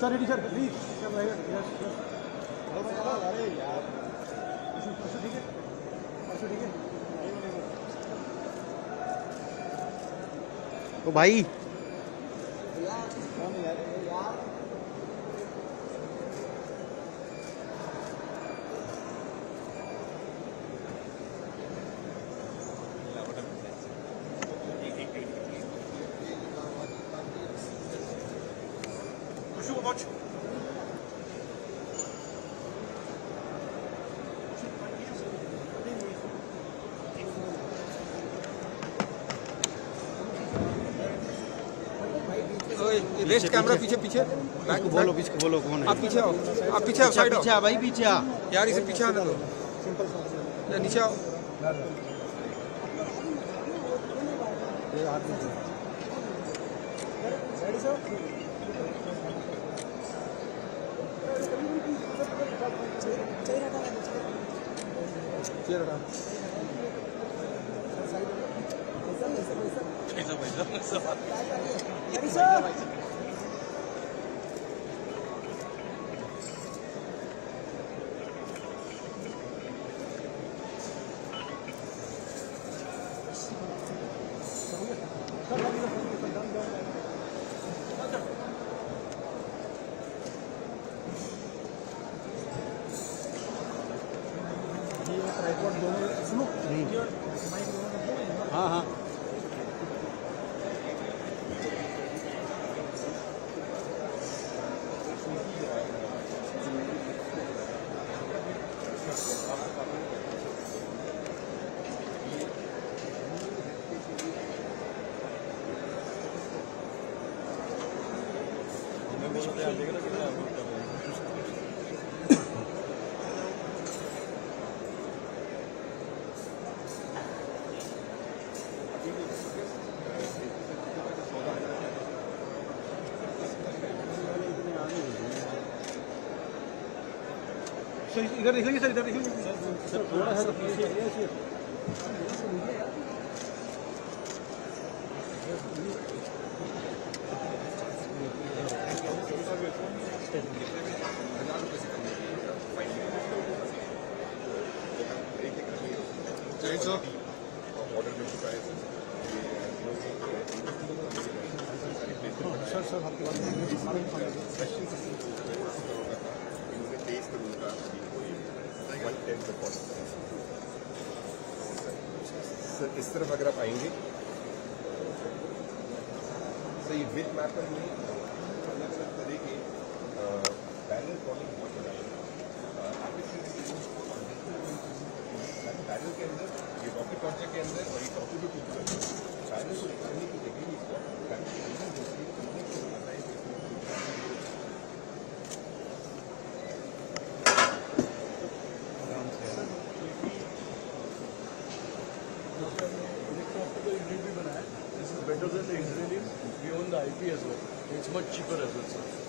Sir ready sir please तो भाई rest camera पीछे पीछे बैक बोलो पीछे बोलो कौन है आप पीछे आओ पीछे आओ साइड पीछे आ भाई पीछे आ यार इसे पीछे आने दो या नीचे आओ हाँ हाँ इधर देख लेंगे सर इधर देख लेंगे सर थोड़ा सा पीछे सर आपकी बात सर इस तरफ अगर आप आएंगे सर ये विथ मैपर में अलग अलग तरह के पैरेलल कॉलिंग बहुत बनाएंगे पैरेलल के अंदर ये रॉकेट लॉन्चर के अंदर और ये टॉपिक भी टूट पैरेलल को करने की जगह इसको पैरेलल के अंदर दूसरी better than the Israelis. We own the IP as well. It's much cheaper as well, sir.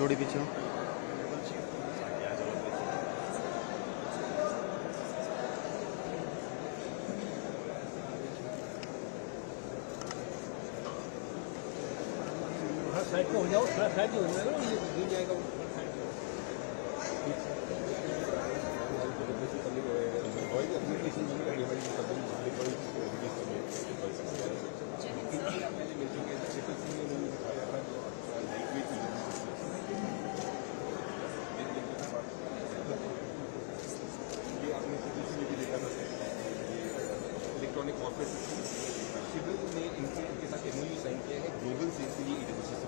थोड़ी पीछे हो। साइड को हो जाओ, थोड़ा साइड हो जाएगा, ये गिर जाएगा। इलेक्ट्रॉनिक वॉरफेयर सिस्टम सिविल ने इनके साथ MOU साइन किया है ग्लोबल सेल्स के लिए सिस्टम।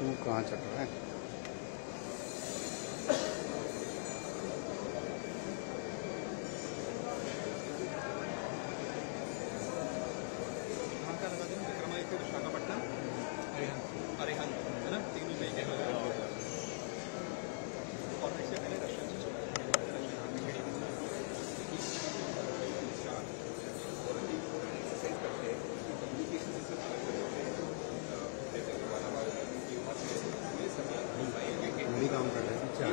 तू कहाँ चल रहा है? काम कर रहे हैं। अच्छा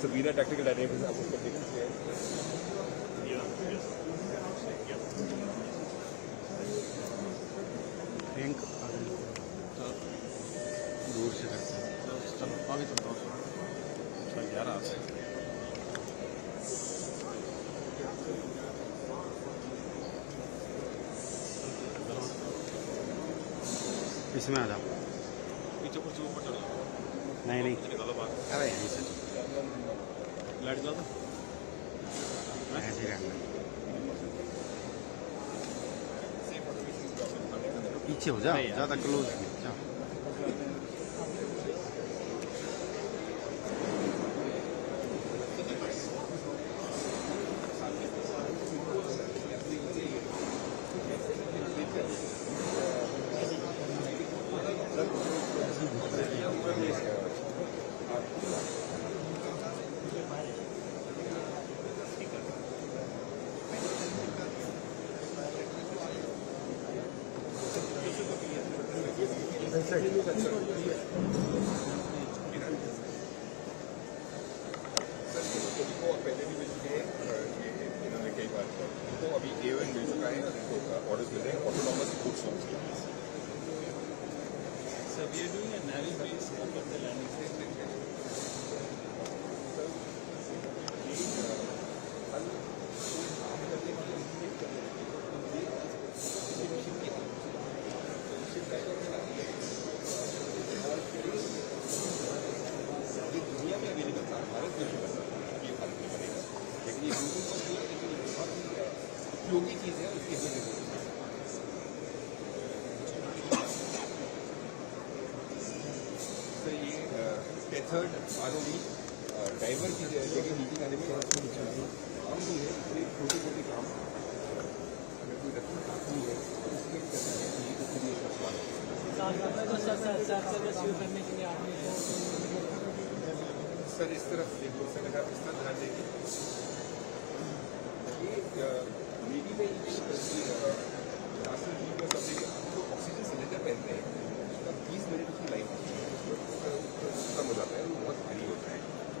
Sabina tactical dynamics आप उसको देख सकते हैं. बैंक दूर से करते हैं. चलो आगे चलता हूँ. 11 आते हैं. इसमें आ जाओ. पीछे कुछ ऊपर चढ़ो. नहीं नहीं, निकालो बाहर. अरे यहीं से लाइट जला दो. ऐसे ही रहना. पीछे हो जा, ज़्यादा क्लोज नहीं जा. पहले भी मिल चुके हैं. ये इन्होंने कई बार तो अभी AON मिल चुका है. ऑर्डर्स मिल रहे हैं ऑटोनॉमस फूड स्टॉक्स के. So we are doing a navy base above the landing stage. दुनिया में अवेलेबल था, भारत में नहीं बना. ये भारत में बनेगा, लेकिन ये दूसरों को भी बहुत ही उपयोगी चीज़ है. उसकी हमें सर ये टेथर्ड ROV डाइवर की जगह मीटिंग आने में काम भी है. इसलिए छोटे छोटे काम अगर कोई रखना चाहती है उसके लिए करने के लिए आदमी को सर इस तरफ देखो. सर अगर इस तरफ ध्यान देंगे ये नेवी में राशन को सब देखिए जो ऑक्सीजन सिलेंडर पहनते हैं उसका 20 मिनट उसकी लाइफ खत्म हो जाता है. वो बहुत भारी होता है.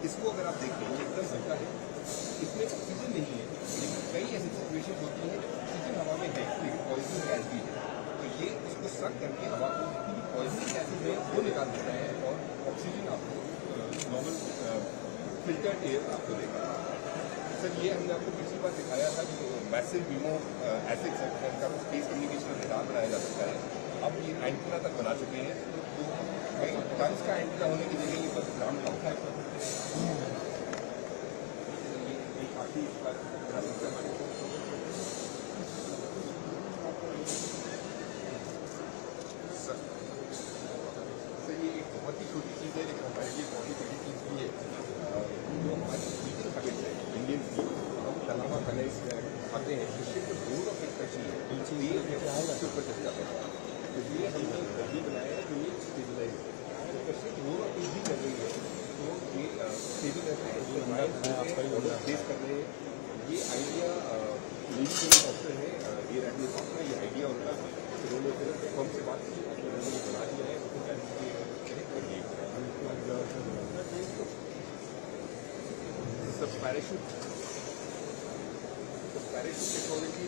इसको अगर आप देखें एकदम हल्का है, इसमें ऑक्सीजन नहीं है. लेकिन कई ऐसी सिचुएशन होती है ऑक्सीजन हवा में है लेकिन पॉइजन गैस भी है. तो ये उसको सक करके हवा को जितनी भी पॉइजन गैसेज है वो निकाल देता है और ऑक्सीजन आपको नॉर्मल फिल्टर्ड एयर आपको देगा. सर ये हमने आपको पिछली बार दिखाया था कि मैसिव बीमो ऐसे का स्पेस कम्युनिकेशन रडार बनाया जा सकता है. अब ये एंटीना तक बना चुके हैं. तो कई टन्स का एंटीना होने की जगह ये बस ग्राउंड माउंट है. ये काफ़ी बना सकता है. सर ये एक बहुत ही छोटी चीज़ है लेकिन हमारे लिए बहुत ही बड़ी चीज़ भी है. जो हमारी मीटिंग हैबिट है इंडियन की, हम तलावा खाने खाते हैं जिससे जो बोर्ड ऑफ इंस्पेक्शन है उसके ऊपर चल जाता है. तो ये हमने अभी बनाया है जो ये स्टेबलाइज है. सिर्फ बोर्ड ऑफ भी कर रही है तो ये स्टेबल रहता है. फेस कर रहे हैं. ये आइडिया मेरी जो डॉक्टर है ये एडमिट डॉक्टर ये आइडिया उनका उन्होंने फिर फॉर्म से बात की और उन्होंने ये बना दिया है. सब पैराशूट टेक्नोलॉजी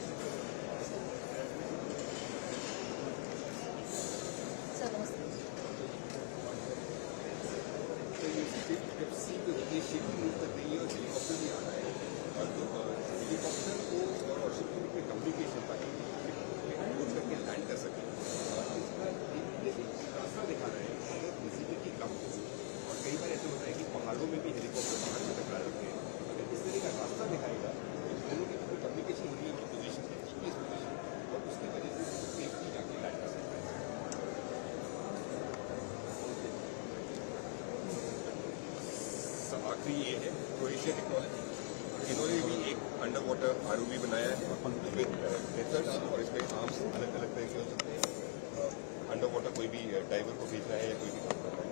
तो ये सी को ये शिप भी मूव कर रही है और हेलीकॉप्टर भी आ रहा है. और तो हेलीकॉप्टर को और शिप के कम्युनिकेशन ताकि मूव करके लैंड कर सके. इसका एक रास्ता दिखा रहा है अगर विजिबिलिटी कम हो और कई बार ऐसा होता है कि पहाड़ों में भी हेलीकॉप्टर पहाड़ से टकरा जाते हैं. अगर इस तरह का रास्ता दिखाएगा दोनों के बीच कम्युनिकेशन हो रही है पोजिशन है GPS पोजिशन और उसकी वजह से सेफ्टी जाके लैंड कर सकता है. आखिरी ये है क्रोएशिया टेक्नोलॉजी. इन्होंने भी एक अंडर वाटर ROV बनाया है विद मेथड्स और इसमें आर्म्स अलग अलग तरह के हो सकते हैं. अंडर वाटर कोई भी डाइवर को भेजना है या कोई भी काम करना है.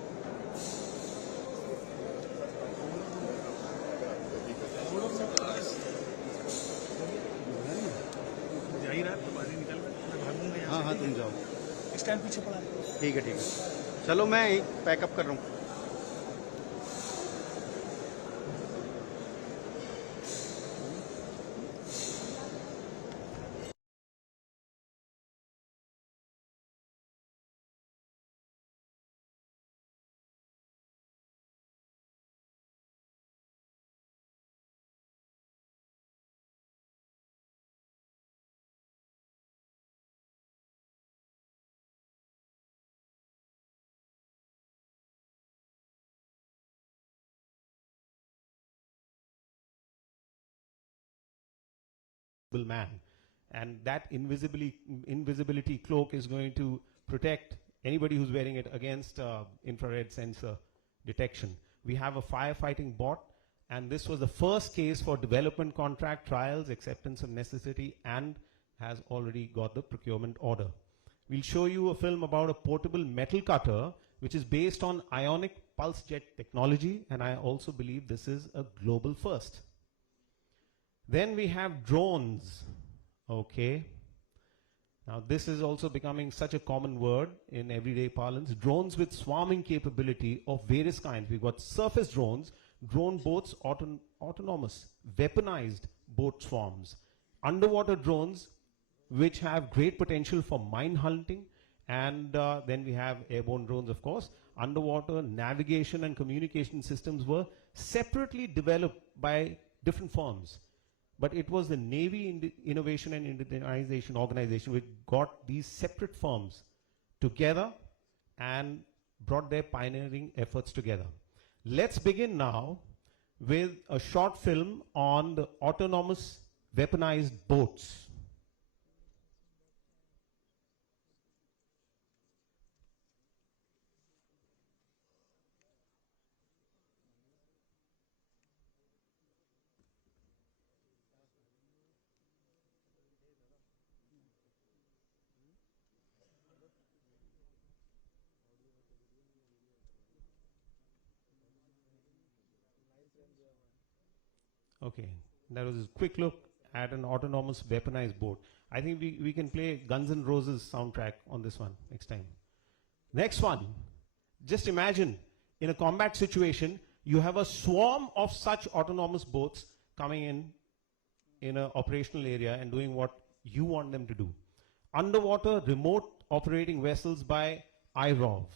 जा ही रहा है तो बाहर निकल मैं भागूंगा. हाँ हाँ तुम जाओ. स्टैंड पीछे पड़ा है. ठीक है चलो मैं पैकअप कर रहा हूँ. man. And that invisibility cloak is going to protect anybody who's wearing it against infrared sensor detection. We have a firefighting bot, and this was the first case for development contract trials, acceptance of necessity, and has already got the procurement order. We'll show you a film about a portable metal cutter, which is based on ionic pulse jet technology, and I also believe this is a global first. Then we have drones. Okay. Now this is also becoming such a common word in everyday parlance. Drones with swarming capability of various kinds. We've got surface drones, drone boats, autonomous, weaponized boat swarms, underwater drones which have great potential for mine hunting, and then we have airborne drones, of course. Underwater navigation and communication systems were separately developed by different firms. But it was the Navy Innovation and Indigenization Organization which got these separate firms together and brought their pioneering efforts together. Let's begin now with a short film on the autonomous weaponized boats. Okay, that was a quick look at an autonomous weaponized boat. I think we can play Guns N' Roses soundtrack on this one next time. Next one, just imagine in a combat situation, you have a swarm of such autonomous boats coming in an operational area and doing what you want them to do. Underwater remote operating vessels by IROV.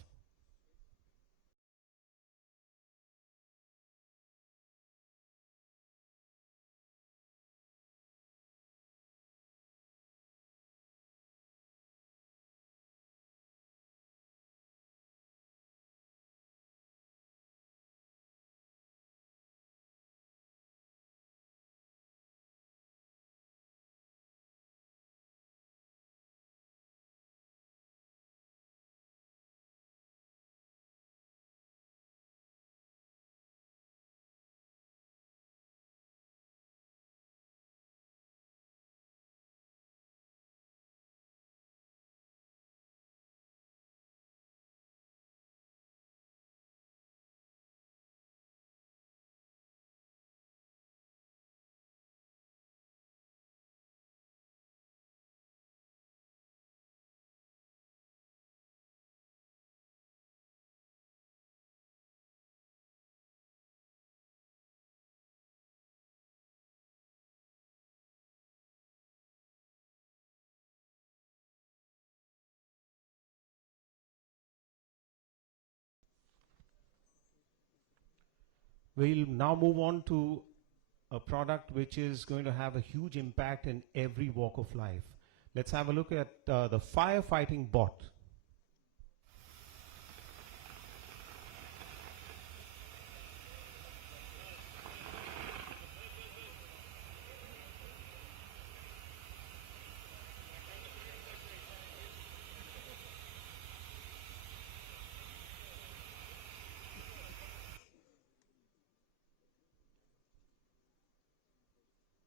We'll now move on to a product which is going to have a huge impact in every walk of life. Let's have a look at the firefighting bot.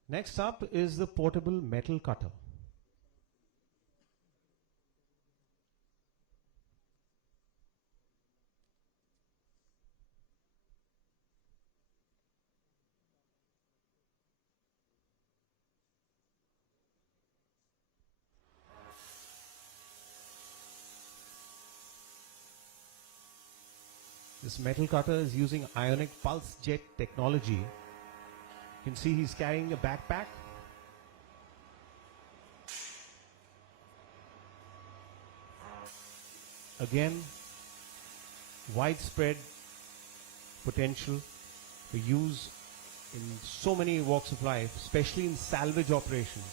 Next up is the portable metal cutter. This metal cutter is using ionic pulse jet technology. You can see he's carrying a backpack. Again, widespread potential for use in so many walks of life, especially in salvage operations.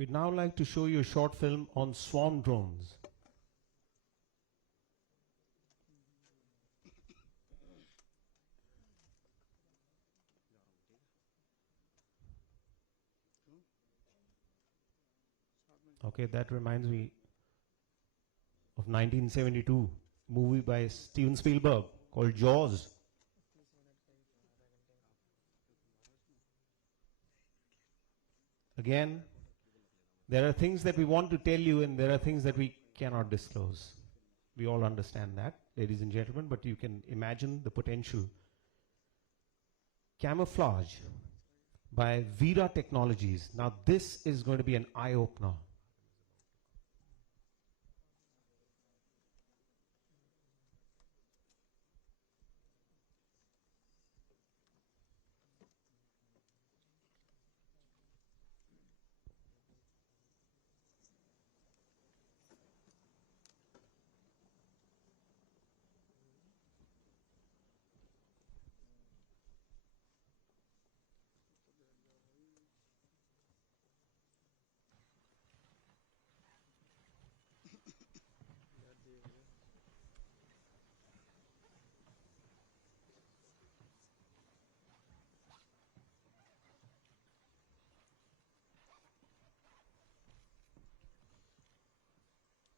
We'd now like to show you a short film on swarm drones. Okay, that reminds me of 1972 movie by Steven Spielberg called Jaws. Again, there are things that we want to tell you and there are things that we cannot disclose. We all understand that, ladies and gentlemen, but you can imagine the potential. Camouflage by Vera Technologies. Now this is going to be an eye-opener.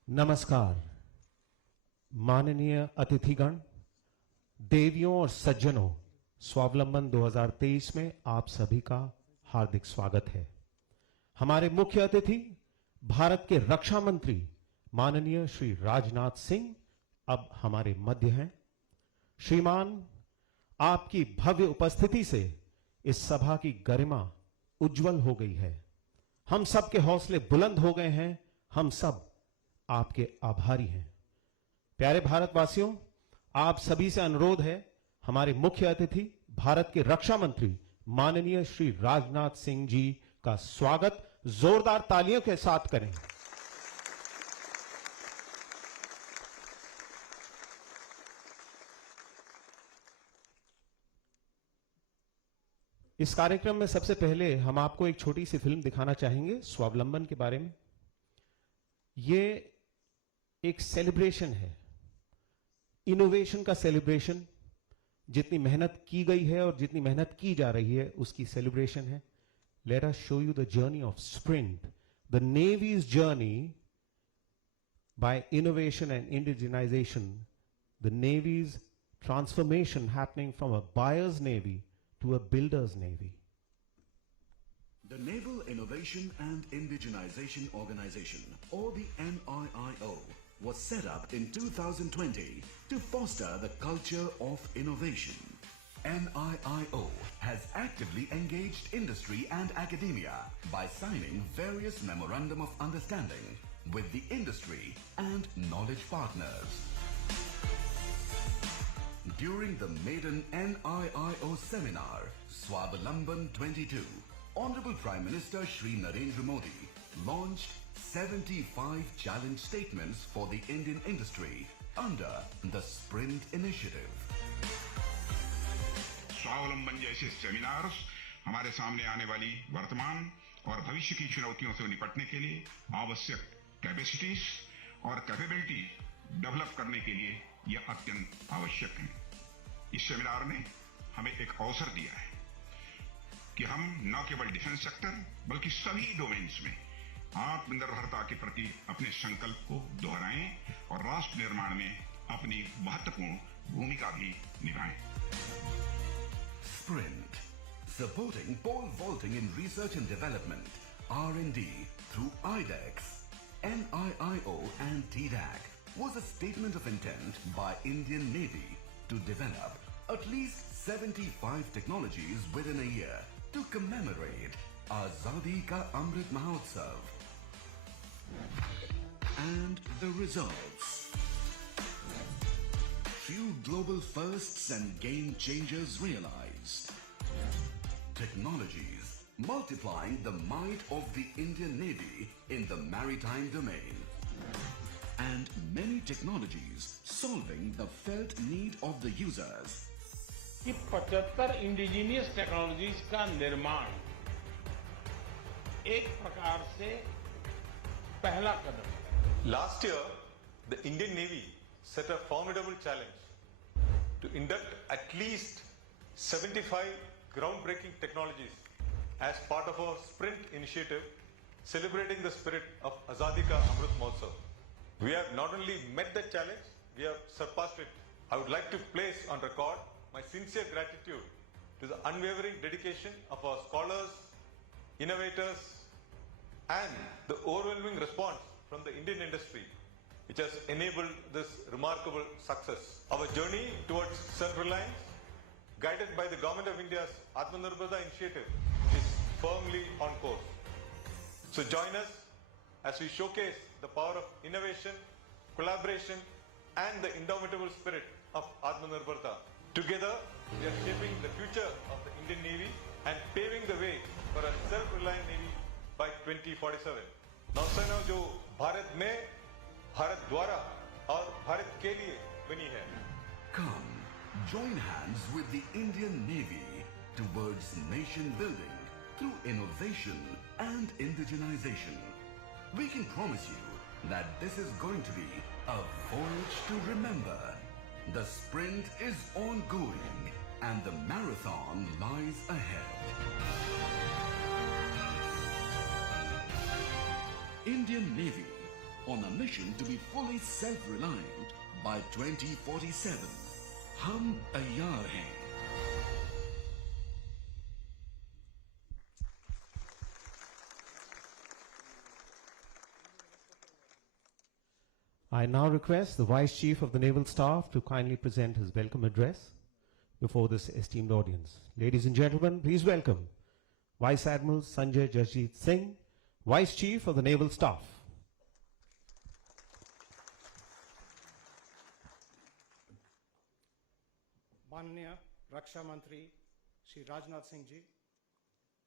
नमस्कार माननीय अतिथिगण, देवियों और सज्जनों, स्वावलंबन 2023 में आप सभी का हार्दिक स्वागत है। हमारे मुख्य अतिथि भारत के रक्षा मंत्री माननीय श्री राजनाथ सिंह अब हमारे मध्य हैं। श्रीमान, आपकी भव्य उपस्थिति से इस सभा की गरिमा उज्जवल हो गई है। हम सब के हौसले बुलंद हो गए हैं। हम सब आपके आभारी हैं। प्यारे भारतवासियों, आप सभी से अनुरोध है, हमारे मुख्य अतिथि भारत के रक्षा मंत्री माननीय श्री राजनाथ सिंह जी का स्वागत जोरदार तालियों के साथ करें। इस कार्यक्रम में सबसे पहले हम आपको एक छोटी सी फिल्म दिखाना चाहेंगे स्वावलंबन के बारे में। ये एक सेलिब्रेशन है, इनोवेशन का सेलिब्रेशन। जितनी मेहनत की गई है और जितनी मेहनत की जा रही है उसकी सेलिब्रेशन है। Let us show you the journey of sprint, the navy's journey by innovation and indigenisation, the navy's transformation happening from a buyer's navy to a builder's navy. The Naval Innovation and Indigenization Organization, or the NIIO, was set up in 2020 to foster the culture of innovation. NIIO has actively engaged industry and academia by signing various memorandum of understanding with the industry and knowledge partners. During the maiden NIIO seminar, Swavlamban 22, Honorable Prime Minister Shri Narendra Modi launched 75 challenge statements for the Indian industry under the Sprint Initiative. स्वावलंबन जैसे seminars हमारे सामने आने वाली वर्तमान और भविष्य की चुनौतियों से निपटने के लिए आवश्यक कैपेसिटीज और कैपेबिलिटी डेवलप करने के लिए यह अत्यंत आवश्यक है। इस सेमिनार ने हमें एक अवसर दिया है कि हम न केवल डिफेंस सेक्टर बल्कि सभी डोमेन्स में आत्मनिर्भरता के प्रति अपने संकल्प को दोहराएं और राष्ट्र निर्माण में अपनी महत्वपूर्ण भूमिका भी निभाएं। Sprint, supporting pole vaulting in research and development, R&D through IDEX, NIIO and TDAC was a statement of intent by Indian Navy to develop at least 75 technologies within a year to commemorate Azadi Ka Amrit Mahotsav. And the results. Few global firsts and game changers realized. Technologies multiplying the might of the Indian Navy in the maritime domain. And many technologies solving the felt need of the users. कि 75 indigenous technologies का निर्माण एक प्रकार से पहला कदम है। Last year, the Indian Navy set a formidable challenge to induct at least 75 groundbreaking technologies as part of a sprint initiative celebrating the spirit of Azadi Ka Amrit Mahotsav. We have not only met that challenge, we have surpassed it. I would like to place on record my sincere gratitude to the unwavering dedication of our scholars, innovators, and the overwhelming response from the Indian industry, which has enabled this remarkable success. Our journey towards self-reliance, guided by the Government of India's Atmanirbharta initiative, is firmly on course. So join us as we showcase the power of innovation, collaboration, and the indomitable spirit of Atmanirbharta. Together, we are shaping the future of the Indian Navy and paving the way for a self-reliant Navy by 2047. नौसेना जो भारत में, भारत द्वारा और भारत के लिए बनी है. Come, join hands with the Indian Navy towards nation building through innovation and indigenization. We can promise you that this is going to be a voyage to remember. The sprint is ongoing and the marathon lies ahead. Indian Navy on a mission to be fully self-reliant by 2047. Hum taiyar hain. I now request the Vice Chief of the Naval Staff to kindly present his welcome address before this esteemed audience. Ladies and gentlemen, please welcome Vice Admiral Sanjay Jasjit Singh, Vice Chief of the Naval Staff. माननीय रक्षा मंत्री Shri Rajnath Singh ji,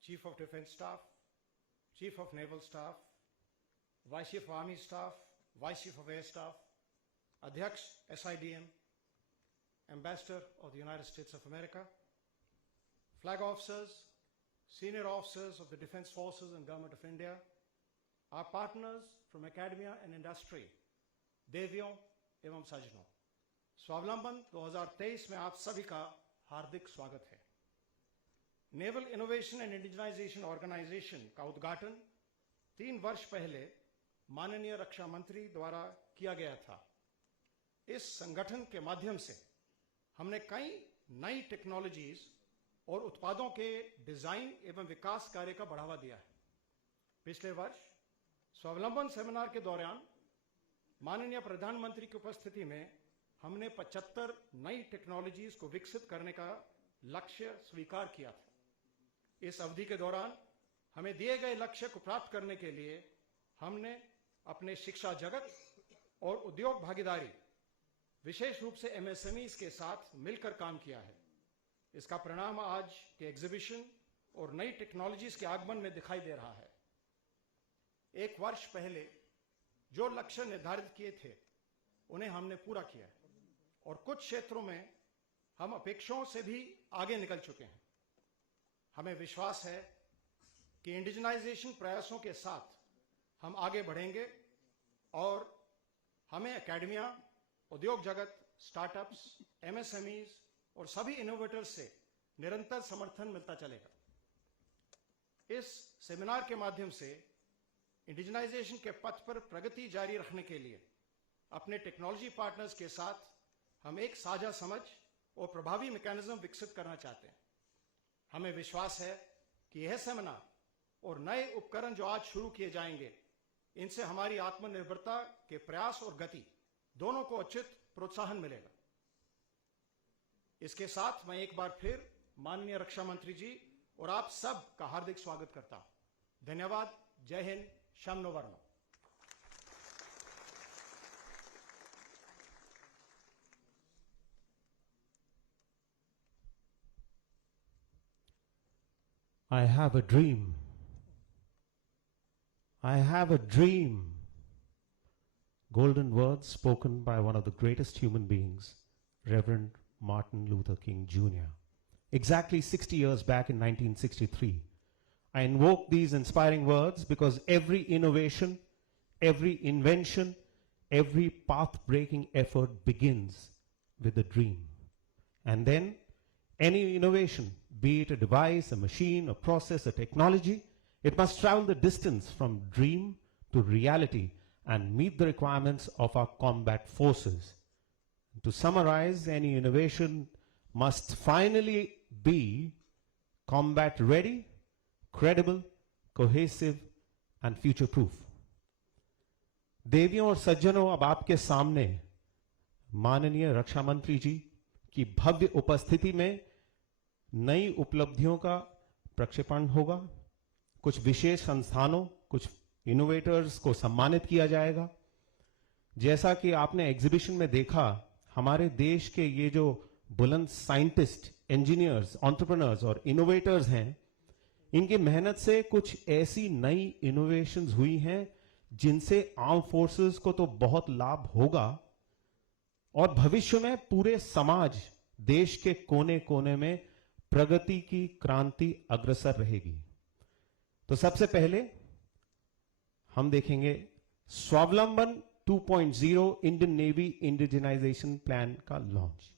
chief of defence staff, chief of naval staff, vice chief of army staff, vice chief of air staff, अध्यक्ष SIDM, ambassador of the United States of America, flag officers, senior officers of the defense forces and government of India, our partners from academia and industry, देवियों एवं सज्जनों, स्वावलंबन 2023 में आप सभी का हार्दिक स्वागत है। Naval innovation and indigenisation organisation का उद्घाटन 3 वर्ष पहले माननीय रक्षा मंत्री द्वारा किया गया था। इस संगठन के माध्यम से हमने कई नई टेक्नोलॉजीज और उत्पादों के डिजाइन एवं विकास कार्य का बढ़ावा दिया है। पिछले वर्ष स्वावलंबन सेमिनार के दौरान माननीय प्रधानमंत्री की उपस्थिति में हमने 75 नई टेक्नोलॉजीज को विकसित करने का लक्ष्य स्वीकार किया था। इस अवधि के दौरान हमें दिए गए लक्ष्य को प्राप्त करने के लिए हमने अपने शिक्षा जगत और उद्योग भागीदारी, विशेष रूप से MSMEs के साथ मिलकर काम किया है। इसका परिणाम आज के एग्जीबिशन और नई टेक्नोलॉजीज के आगमन में दिखाई दे रहा है। 1 वर्ष पहले जो लक्ष्य निर्धारित किए थे उन्हें हमने पूरा किया है और कुछ क्षेत्रों में हम अपेक्षाओं से भी आगे निकल चुके हैं। हमें विश्वास है कि इंडिजिनाइजेशन प्रयासों के साथ हम आगे बढ़ेंगे और हमें एकेडमिया, उद्योग जगत, स्टार्टअप्स, MSMEs और सभी इनोवेटर्स से निरंतर समर्थन मिलता चलेगा। इस सेमिनार के माध्यम से इंडिजिनाइजेशन के पथ पर प्रगति जारी रखने के लिए अपने टेक्नोलॉजी पार्टनर्स के साथ हम एक साझा समझ और प्रभावी मैकेनिज्म विकसित करना चाहते हैं। हमें विश्वास है कि यह सेमिनार और नए उपकरण जो आज शुरू किए जाएंगे, इनसे हमारी आत्मनिर्भरता के प्रयास और गति दोनों को उचित प्रोत्साहन मिलेगा। इसके साथ मैं एक बार फिर माननीय रक्षा मंत्री जी और आप सब का हार्दिक स्वागत करता हूं। धन्यवाद। जय हिंद। शम no वर्णो। I have a dream. I have a dream. Golden words spoken by one of the greatest human beings, Reverend Martin Luther King Jr. Exactly 60 years back in 1963, I invoke these inspiring words because every innovation, every invention, every path-breaking effort begins with a dream. And then any innovation, be it a device, a machine, a process, a technology, it must travel the distance from dream to reality and meet the requirements of our combat forces. To summarize, any innovation must finally be combat ready, credible, cohesive, and future proof. देवियों और सज्जनों, अब आपके सामने माननीय रक्षा मंत्री जी की भव्य उपस्थिति में नई उपलब्धियों का प्रक्षेपण होगा। कुछ विशेष संस्थानों, कुछ इनोवेटर्स को सम्मानित किया जाएगा। जैसा कि आपने एग्जीबिशन में देखा, हमारे देश के ये जो बुलंद साइंटिस्ट, इंजीनियर्स, एंटरप्रेन्योर्स और इनोवेटर्स हैं, इनकी मेहनत से कुछ ऐसी नई इनोवेशंस हुई हैं जिनसे आर्म फोर्सेस को तो बहुत लाभ होगा और भविष्य में पूरे समाज, देश के कोने कोने में प्रगति की क्रांति अग्रसर रहेगी। तो सबसे पहले हम देखेंगे स्वावलंबन 2.0 इंडियन नेवी इंडिजिनाइजेशन प्लान का launch.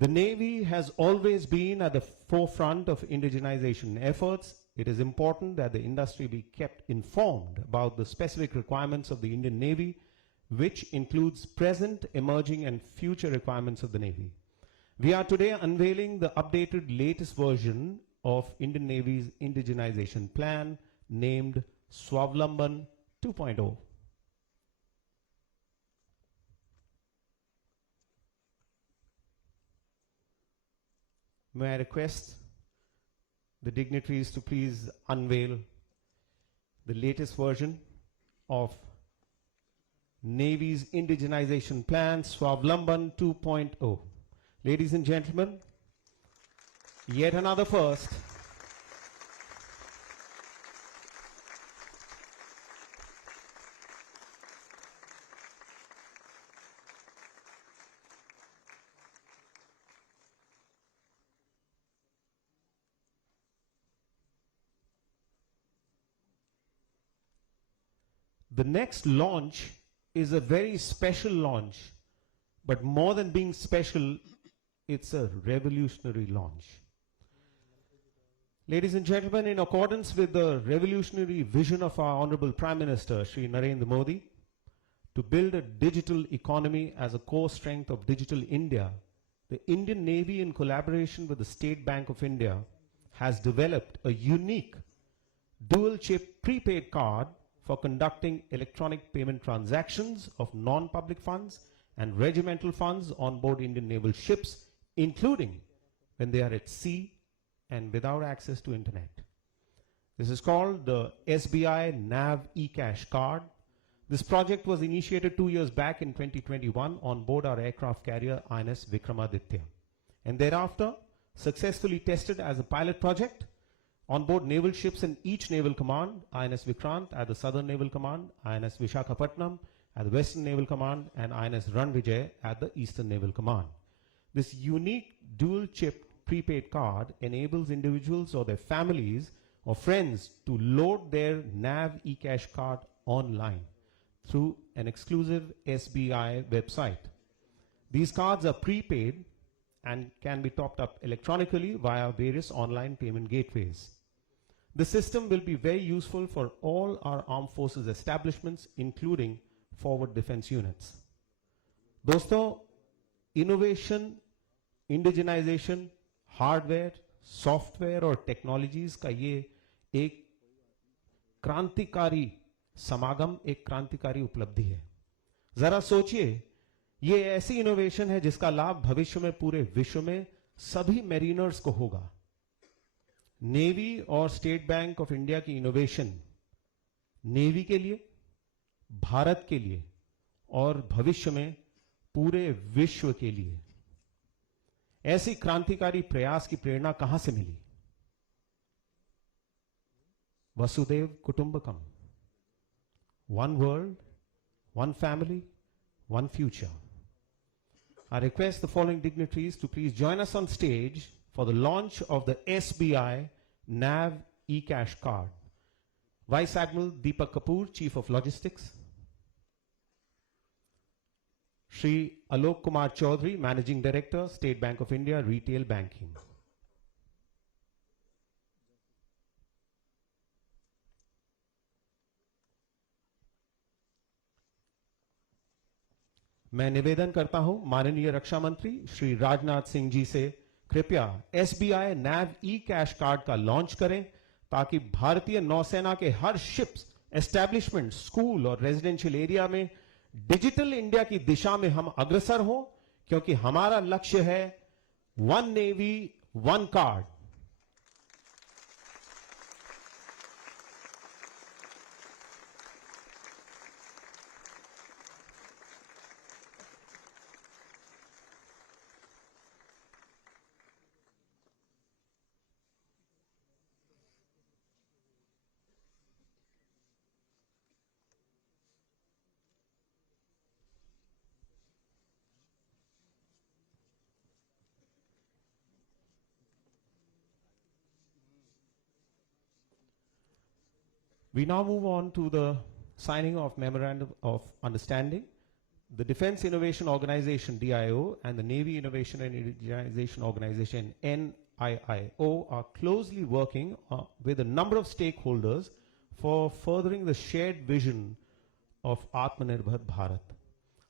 The Navy has always been at the forefront of indigenization efforts. It is important that the industry be kept informed about the specific requirements of the Indian Navy, which includes present, emerging, and future requirements of the Navy. We are today unveiling the updated latest version of Indian Navy's indigenization plan named Swavlamban 2.0. May I request the dignitaries to please unveil the latest version of Navy's indigenization plan, Swavlamban 2.0. Ladies and gentlemen, yet another first. The next launch is a very special launch, but more than being special, it's a revolutionary launch. Ladies and gentlemen, in accordance with the revolutionary vision of our Honorable Prime Minister, Shri Narendra Modi, to build a digital economy as a core strength of Digital India, the Indian Navy, in collaboration with the State Bank of India, has developed a unique dual-chip prepaid card for conducting electronic payment transactions of non-public funds and regimental funds on board Indian naval ships, including when they are at sea and without access to internet. This is called the SBI NAV eCash card. This project was initiated 2 years back in 2021 on board our aircraft carrier INS Vikramaditya, and thereafter successfully tested as a pilot project on board naval ships in each naval command, INS Vikrant at the Southern Naval Command, INS Vishakhapatnam at the Western Naval Command, and INS Ranvijay at the Eastern Naval Command. This unique dual-chip prepaid card enables individuals or their families or friends to load their NAV eCash card online through an exclusive SBI website. These cards are prepaid and can be topped up electronically via various online payment gateways. The system will be very useful for all our armed forces establishments, including forward defense units. दोस्तों, innovation, indigenization, hardware, software और technologies का ये एक क्रांतिकारी समागम, एक क्रांतिकारी उपलब्धि है। जरा सोचिए, ये ऐसी इनोवेशन है जिसका लाभ भविष्य में पूरे विश्व में सभी मेरीनर्स को होगा। नेवी और स्टेट बैंक ऑफ इंडिया की इनोवेशन नेवी के लिए, भारत के लिए और भविष्य में पूरे विश्व के लिए। ऐसी क्रांतिकारी प्रयास की प्रेरणा कहां से मिली? Vasudev कुटुंबकम, one world, one family, one future. I request the following dignitaries to please join us on stage for the launch of the SBI NAV e-cash card. Vice Admiral Deepak Kapoor, Chief of Logistics. Shri Alok Kumar Chaudhary, Managing Director, State Bank of India, Retail Banking. मैं निवेदन करता हूं माननीय रक्षा मंत्री श्री राजनाथ सिंह जी से कृपया SBI नैव ई cash card का लॉन्च करें ताकि भारतीय नौसेना के हर शिप्स, एस्टैब्लिशमेंट, स्कूल और रेजिडेंशियल एरिया में डिजिटल इंडिया की दिशा में हम अग्रसर हो, क्योंकि हमारा लक्ष्य है one navy one card. We now move on to the signing of Memorandum of Understanding. The Defense Innovation Organization, DIO, and the Navy Innovation and Indigenization Organization, NIIO, are closely working with a number of stakeholders for furthering the shared vision of Atmanirbhar Bharat.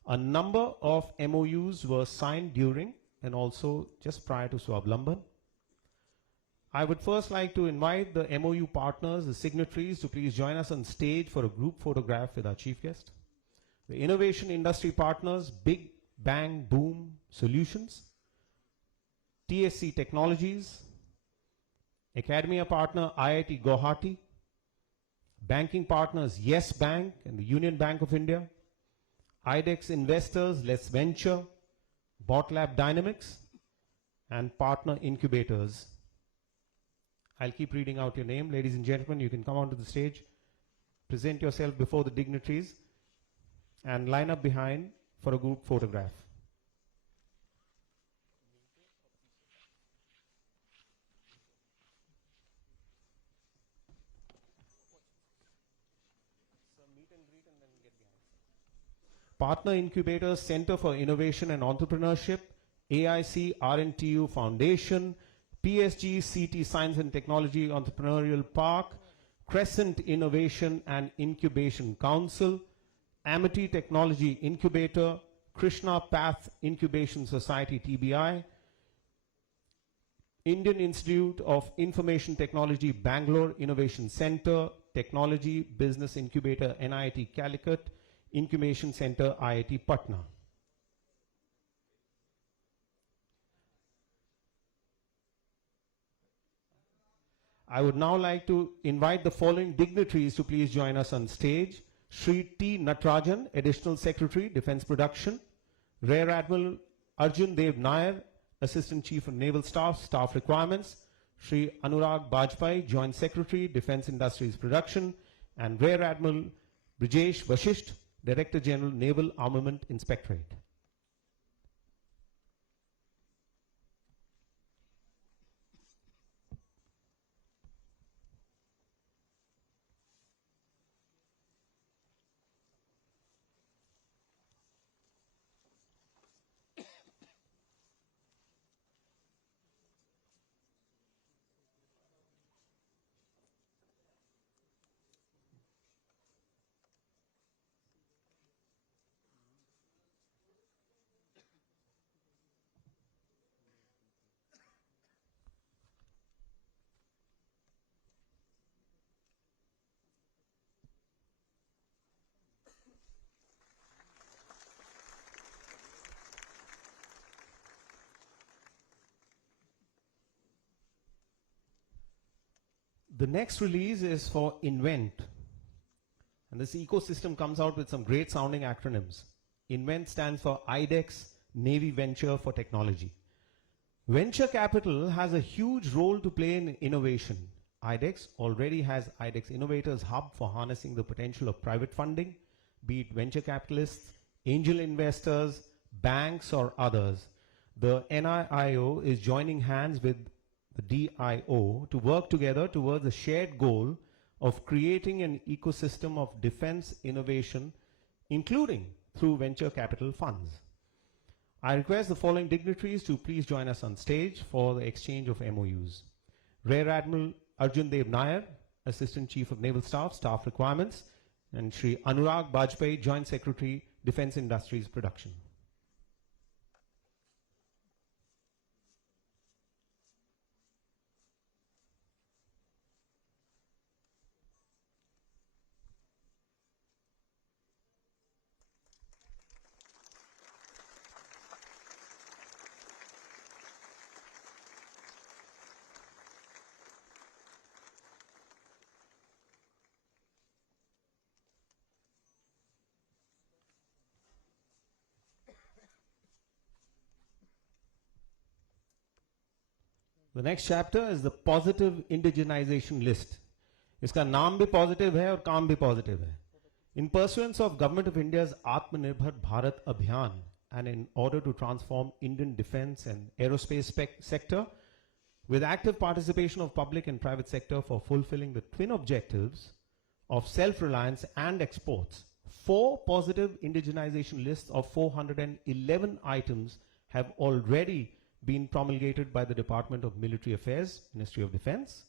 A number of MOUs were signed during and also just prior to Swavlamban. I would first like to invite the MOU partners, the signatories, to please join us on stage for a group photograph with our chief guest. The innovation industry partners, Big Bang Boom Solutions, TSC Technologies, Academia partner IIT Guwahati, banking partners Yes Bank and the Union Bank of India, IDEX investors Let's Venture, BotLab Dynamics, and partner incubators. I'll keep reading out your name. Ladies and gentlemen, you can come onto the stage, present yourself before the dignitaries, and line up behind for a group photograph. Partner Incubators, Center for Innovation and Entrepreneurship, AIC RNTU Foundation, PSG CT Science and Technology Entrepreneurial Park, Crescent Innovation and Incubation Council, Amity Technology Incubator, Krishna Path Incubation Society TBI, Indian Institute of Information Technology Bangalore Innovation Center, Technology Business Incubator NIIT Calicut, Incubation Center IIT Patna. I would now like to invite the following dignitaries to please join us on stage. Shri T. Natarajan, Additional Secretary, Defense Production. Rear Admiral Arjun Dev Nair, Assistant Chief of Naval Staff, Staff Requirements. Shri Anurag Bajpai, Joint Secretary, Defense Industries Production. And Rear Admiral Brijesh Vashisht, Director General, Naval Armament Inspectorate. The next release is for Invent. And this ecosystem comes out with some great sounding acronyms. Invent stands for IDEX Navy Venture for Technology. Venture capital has a huge role to play in innovation. IDEX already has IDEX Innovators Hub for harnessing the potential of private funding, be it venture capitalists, angel investors, banks, or others. The NIIO is joining hands with the DIO, to work together towards a shared goal of creating an ecosystem of defense innovation, including through venture capital funds. I request the following dignitaries to please join us on stage for the exchange of MOUs. Rear Admiral Arjun Dev Nair, Assistant Chief of Naval Staff, Staff Requirements, and Shri Anurag Bajpai, Joint Secretary, Defense Industries Production. The next chapter is the positive indigenization list. इसका नाम भी positive है और काम भी positive है. In pursuance of Government of India's Atmanirbhar Bharat Abhiyan and in order to transform Indian defense and aerospace sector with active participation of public and private sector for fulfilling the twin objectives of self-reliance and exports, 4 positive indigenization lists of 411 items have already been promulgated by the Department of Military Affairs, Ministry of Defense,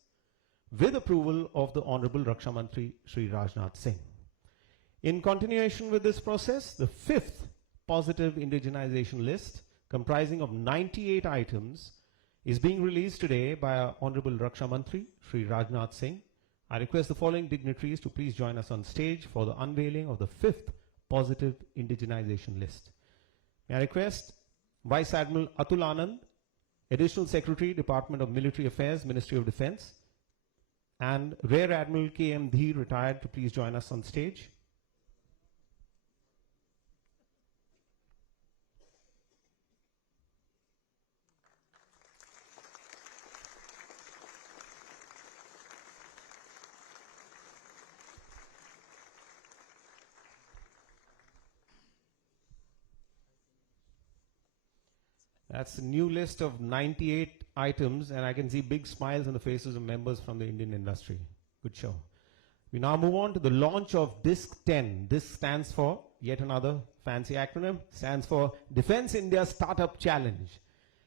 with approval of the Honorable Raksha Mantri Shri Rajnath Singh. In continuation with this process, the 5th positive indigenization list, comprising of 98 items, is being released today by our Honorable Raksha Mantri Shri Rajnath Singh. I request the following dignitaries to please join us on stage for the unveiling of the 5th positive indigenization list. May I request Vice Admiral Atul Anand, Additional Secretary, Department of Military Affairs, Ministry of Defense, and Rear Admiral K.M. Dheer, retired, to please join us on stage. That's a new list of 98 items, and I can see big smiles on the faces of members from the Indian industry. Good show. We now move on to the launch of DISC 10. This stands for, yet another fancy acronym, stands for Defense India Startup Challenge.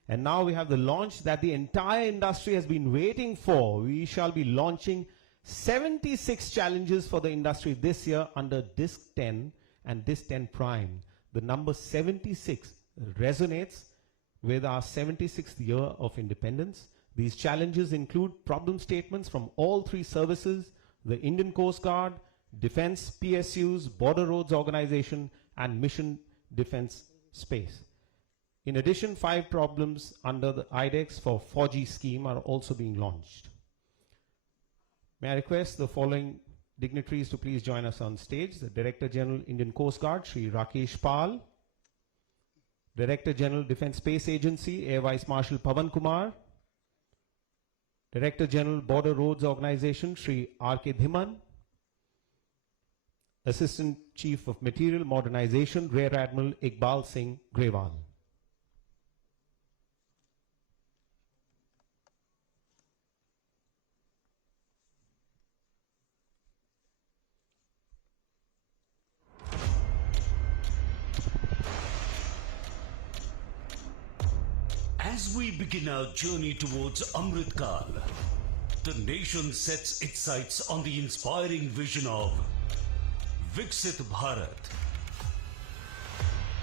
And now we have the launch that the entire industry has been waiting for. We shall be launching 76 challenges for the industry this year under DISC 10 and DISC 10 Prime. The number 76 resonates with our 76th year of independence. These challenges include problem statements from all 3 services, the Indian Coast Guard, Defense PSUs, Border Roads Organization, and Mission Defense Space. In addition, 5 problems under the IDEX for 4G scheme are also being launched. May I request the following dignitaries to please join us on stage. The Director General, Indian Coast Guard, Shri Rakesh Pal. Director General, Defense Space Agency, Air Vice Marshal Pavan Kumar. Director General, Border Roads Organization, Shri R.K. Dhiman. Assistant Chief of Material Modernization, Rear Admiral Iqbal Singh Grewal. As we begin our journey towards Amrit Kal, the nation sets its sights on the inspiring vision of Viksit Bharat.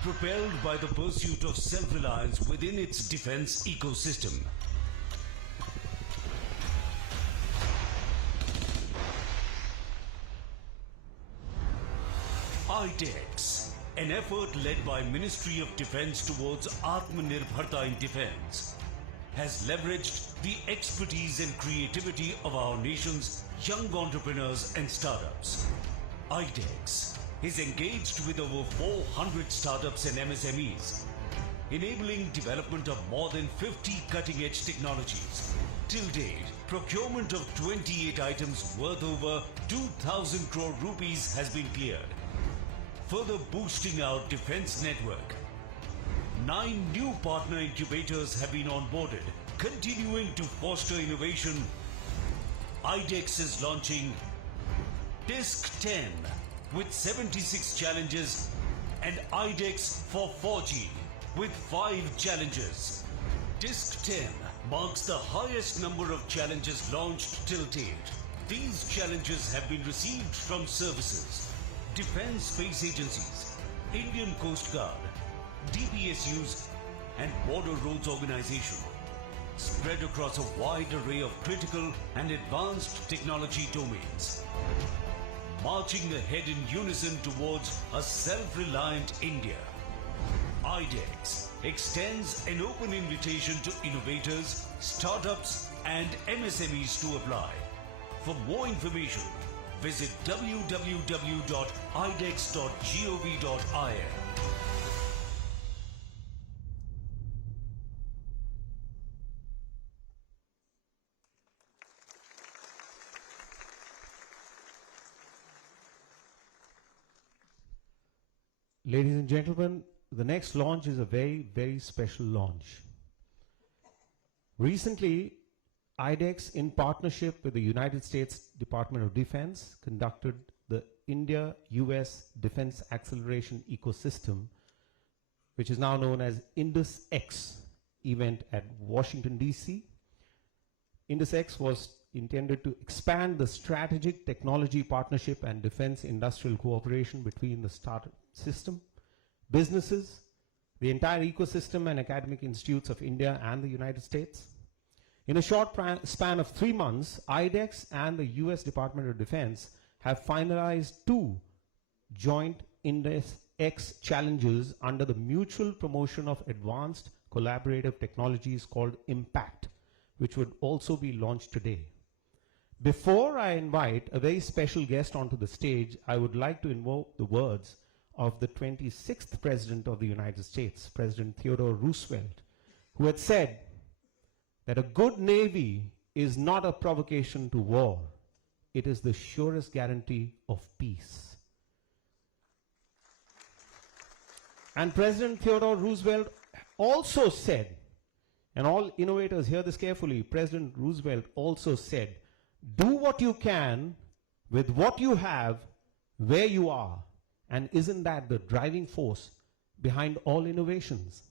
Propelled by the pursuit of self-reliance within its defense ecosystem, IDEX, an effort led by Ministry of Defense towards Atmanirbharta in defense, has leveraged the expertise and creativity of our nation's young entrepreneurs and startups. IDEX is engaged with over 400 startups and MSMEs, enabling development of more than 50 cutting-edge technologies. Till date, procurement of 28 items worth over 2,000 crore rupees has been cleared, further boosting our defense network. 9 new partner incubators have been onboarded Continuing to foster innovation, IDEX is launching Disk 10 with 76 challenges and IDEX for 4G with 5 challenges. Disk 10 marks the highest number of challenges launched till date. These challenges have been received from services, Defence Space Agencies, Indian Coast Guard, DPSUs and Border Roads Organization, spread across a wide array of critical and advanced technology domains. Marching ahead in unison towards a self-reliant India, IDEX extends an open invitation to innovators, startups and MSMEs to apply. For more information, visit www.idex.gov.in. Ladies and gentlemen, the next launch is a very, very special launch. Recently, IDEX, in partnership with the United States Department of Defense, conducted the India-US Defense Acceleration Ecosystem, which is now known as IndusX event at Washington, D.C. IndusX was intended to expand the strategic technology partnership and defense industrial cooperation between the startup system, businesses, the entire ecosystem and academic institutes of India and the United States. In a short span of 3 months, IDEX and the US Department of Defense have finalized 2 joint IndusX challenges under the mutual promotion of advanced collaborative technologies called IMPACT, which would also be launched today. Before I invite a very special guest onto the stage, I would like to invoke the words of the 26th President of the United States, President Theodore Roosevelt, who had said that a good navy is not a provocation to war, it is the surest guarantee of peace. And President Theodore Roosevelt also said, and all innovators hear this carefully, President Roosevelt also said, do what you can with what you have where you are. And isn't that the driving force behind all innovations?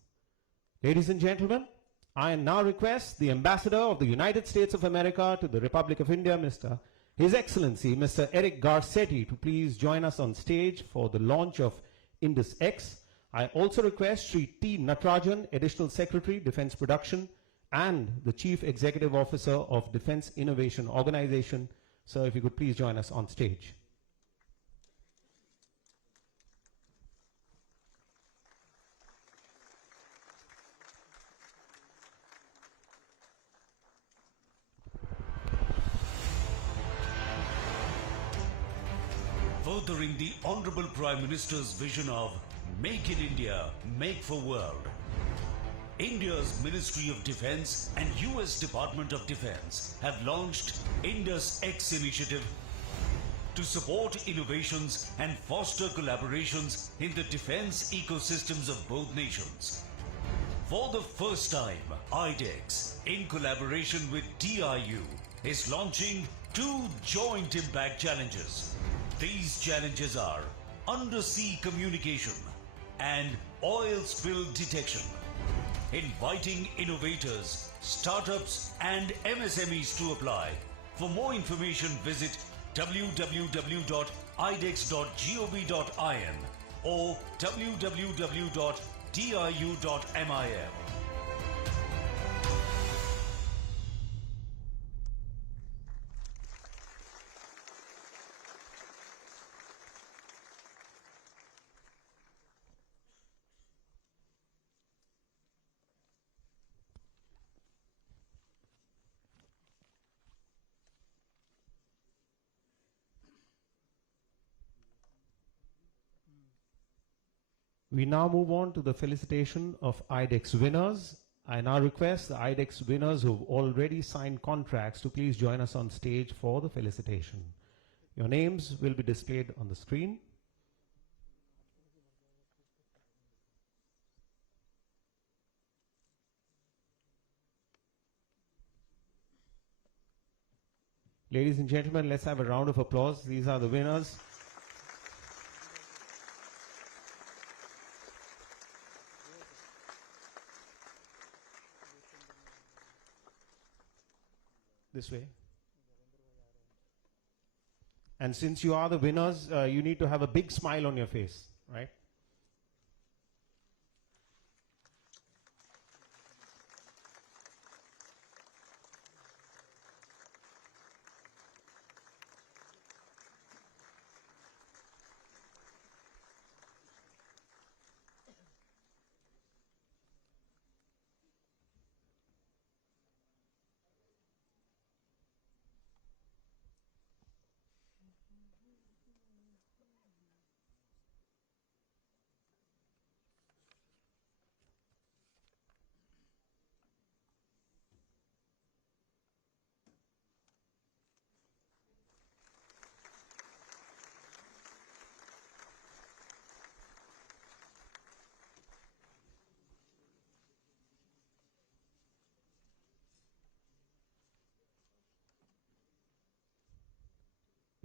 Ladies and gentlemen, I now request the Ambassador of the United States of America to the Republic of India, His Excellency, Mr. Eric Garcetti, to please join us on stage for the launch of IndusX. I also request Sri T. Natarajan, Additional Secretary, Defense Production, and the Chief Executive Officer of Defense Innovation Organization. Sir, if you could please join us on stage. Furthering the Honorable Prime Minister's vision of Make in India, Make for World, India's Ministry of Defense and US Department of Defense have launched IndusX initiative to support innovations and foster collaborations in the defense ecosystems of both nations. For the first time, IDEX, in collaboration with DIU, is launching 2 joint impact challenges. These challenges are undersea communication and oil spill detection, inviting innovators, startups and MSMEs to apply. For more information, visit www.idex.gov.in or www.diu.mil. We now move on to the felicitation of IDEX winners. I now request the IDEX winners who've already signed contracts to please join us on stage for the felicitation. Your names will be displayed on the screen. Ladies and gentlemen, let's have a round of applause. These are the winners. This way. And since you are the winners, you need to have a big smile on your face, right?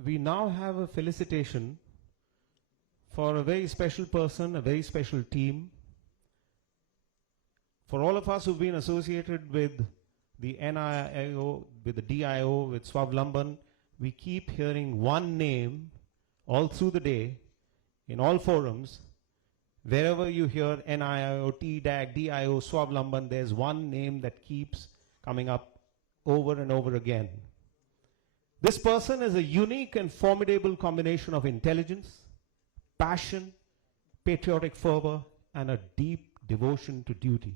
We now have a felicitation for a very special person, a very special team. For all of us who've been associated with the NIIO, with the DIO, with Swavlamban, we keep hearing one name all through the day, in all forums. Wherever you hear NIIO, TDAC, DIO, Swavlamban, there's one name that keeps coming up over and over again. This person is a unique and formidable combination of intelligence, passion, patriotic fervor, and a deep devotion to duty.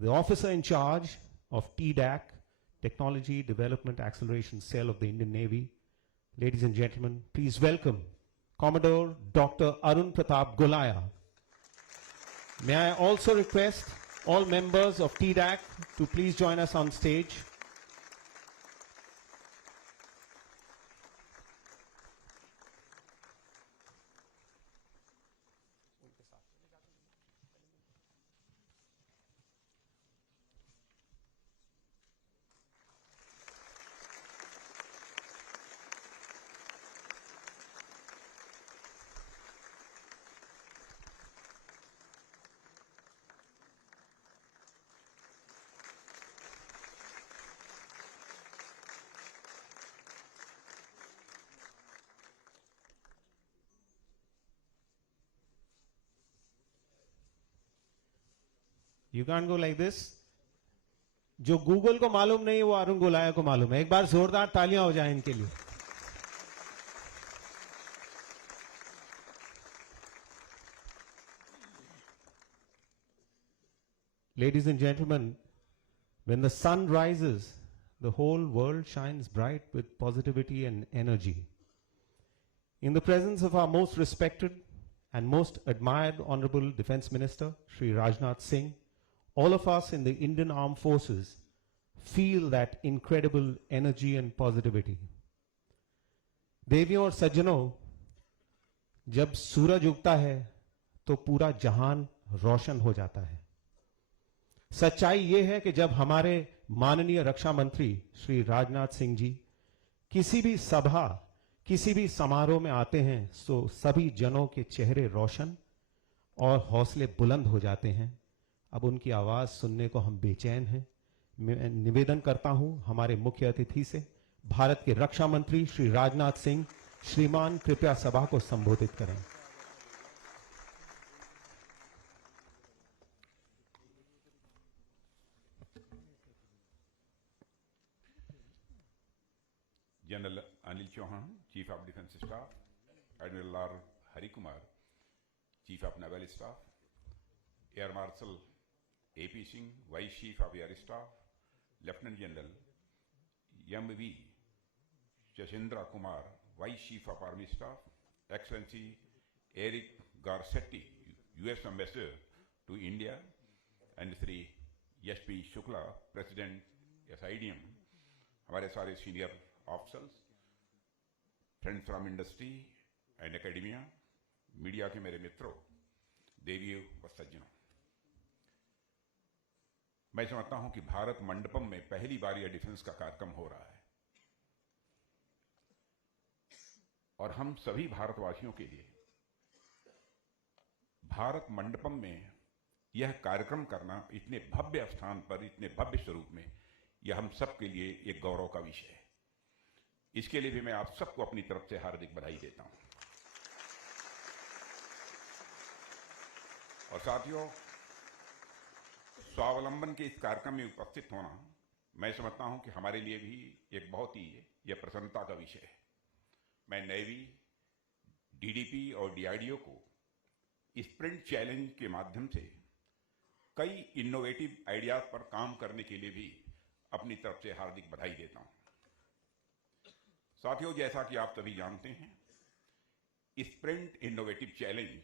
The officer in charge of TDAC, Technology Development Acceleration Cell of the Indian Navy. Ladies and gentlemen, please welcome Commodore Dr. Arun Pratap Golaya. May I also request all members of TDAC to please join us on stage. You can't go like this. जो Google को मालूम नहीं वो अरुण गोलाया को मालूम है. एक बार जोरदार तालियां हो जाएं इनके लिए. Ladies and gentlemen, when the sun rises, the whole world shines bright with positivity and energy. In the presence of our most respected and most admired Honorable Defense Minister, Shri Rajnath Singh, all of us in the Indian Armed Forces feel that incredible energy and positivity. देवियों और सज्जनों, जब सूरज उगता है तो पूरा जहान रोशन हो जाता है. सच्चाई ये है कि जब हमारे माननीय रक्षा मंत्री श्री राजनाथ सिंह जी किसी भी सभा, किसी भी समारोह में आते हैं तो सभी जनों के चेहरे रोशन और हौसले बुलंद हो जाते हैं. अब उनकी आवाज सुनने को हम बेचैन हैं. मैं निवेदन करता हूं हमारे मुख्य अतिथि से, भारत के रक्षा मंत्री श्री राजनाथ सिंह, श्रीमान कृपया सभा को संबोधित करें. General Anil Chauhan, chief of defence staff, admiral R Hari Kumar, chief of naval staff, air marshal AP Singh, Vice Chief of Air Staff, Lieutenant General M.V. Jashindra Kumar, Vice Chief of Army Staff, Excellency Eric Garcetti, U.S. Ambassador to India, and Sri S.P. Shukla, President SIDM, हमारे सारे senior officers, friends from industry and academia, media के मेरे मित्रों, देवियों व सज्जनों, मैं समझता हूं कि भारत मंडपम में पहली बार यह डिफेंस का कार्यक्रम हो रहा है. और हम सभी भारतवासियों के लिए भारत मंडपम में यह कार्यक्रम करना इतने भव्य स्थान पर, इतने भव्य स्वरूप में, यह हम सब के लिए एक गौरव का विषय है। इसके लिए भी मैं आप सबको अपनी तरफ से हार्दिक बधाई देता हूं। और साथियों, स्वावलंबन के इस कार्यक्रम में उपस्थित होना मैं समझता हूं कि हमारे लिए भी एक बहुत ही यह प्रसन्नता का विषय है। मैं नेवी, डीडीपी और डीआरडीओ को स्प्रिंट चैलेंज के माध्यम से कई इनोवेटिव आइडियाज पर काम करने के लिए भी अपनी तरफ से हार्दिक बधाई देता हूं। साथियों, जैसा कि आप सभी जानते हैं, स्प्रिंट इनोवेटिव चैलेंज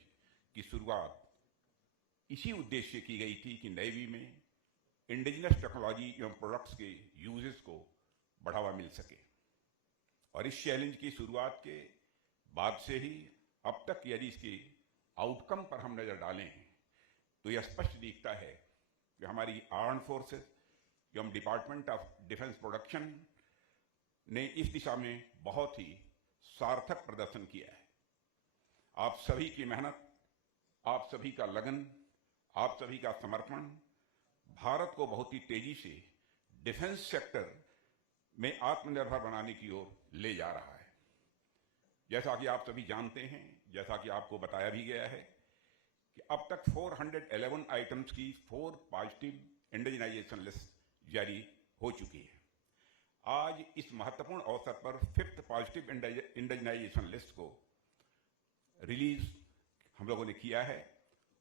की शुरुआत इसी उद्देश्य से की गई थी कि नेवी में इंडिजिनस टेक्नोलॉजी एवं प्रोडक्ट्स के यूजेस को बढ़ावा मिल सके। और इस चैलेंज की शुरुआत के बाद से ही अब तक यदि इसके आउटकम पर हम नजर डालें तो यह स्पष्ट दिखता है कि हमारी आर्म्ड फोर्सेस एवं डिपार्टमेंट ऑफ डिफेंस प्रोडक्शन ने इस दिशा में बहुत ही सार्थक प्रदर्शन किया है। आप सभी की मेहनत, आप सभी का लगन, आप सभी का समर्पण भारत को बहुत ही तेजी से डिफेंस सेक्टर में आत्मनिर्भर बनाने की ओर ले जा रहा है। जैसा कि आप सभी जानते हैं, जैसा कि आपको बताया भी गया है कि अब तक 411 आइटम्स की 4 पॉजिटिव इंडिजिनाइजेशन लिस्ट जारी हो चुकी है। आज इस महत्वपूर्ण अवसर पर 5th पॉजिटिव इंडिजिनाइजेशन लिस्ट को रिलीज हम लोगों ने किया है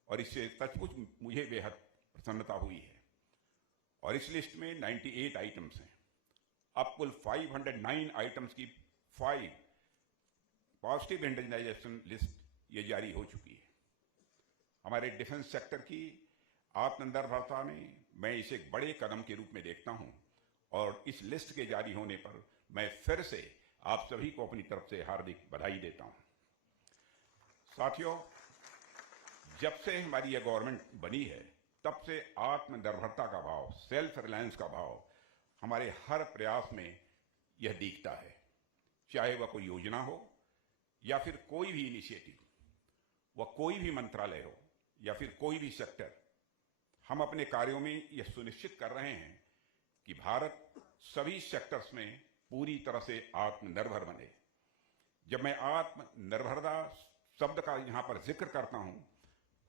और इससे सचमुच मुझे बेहद प्रसन्नता हुई है। और इस लिस्ट में 98 आइटम्स हैं। अब कुल 509 आइटम्स की 5 पॉजिटिव इंडिजिनाइजेशन लिस्ट ये जारी हो चुकी है। हमारे डिफेंस सेक्टर की आत्मनिर्भरता में मैं इसे एक बड़े कदम के रूप में देखता हूं और इस लिस्ट के जारी होने पर मैं फिर से आप सभी को अपनी तरफ से हार्दिक बधाई देता हूं। साथियों, जब से हमारी यह गवर्नमेंट बनी है तब से आत्मनिर्भरता का भाव, सेल्फ रिलायंस का भाव हमारे हर प्रयास में यह दिखता है। चाहे वह कोई योजना हो या फिर कोई भी इनिशिएटिव, वह कोई भी मंत्रालय हो या फिर कोई भी सेक्टर, हम अपने कार्यों में यह सुनिश्चित कर रहे हैं कि भारत सभी सेक्टर्स में पूरी तरह से आत्मनिर्भर बने। जब मैं आत्मनिर्भरता शब्द का यहां पर जिक्र करता हूं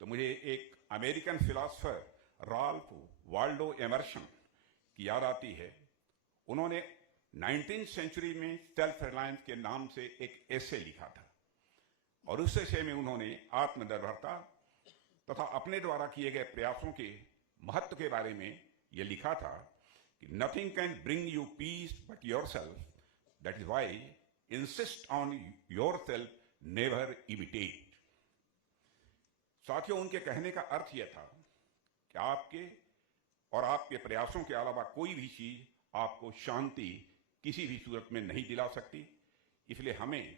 तो मुझे एक American philosopher Ralph Waldo Emerson की याद आती है। उन्होंने 19th सेंचुरी में सेल्फ रिलायंस के नाम से एक एसे लिखा था और उस एसे में उन्होंने आत्मनिर्भरता तथा अपने द्वारा किए गए प्रयासों के महत्व के बारे में यह लिखा था कि nothing can bring you peace but yourself, that is why insist on yourself, never imitate. साथियों, उनके कहने का अर्थ यह था कि आपके और आपके प्रयासों के अलावा कोई भी चीज आपको शांति किसी भी सूरत में नहीं दिला सकती। इसलिए हमें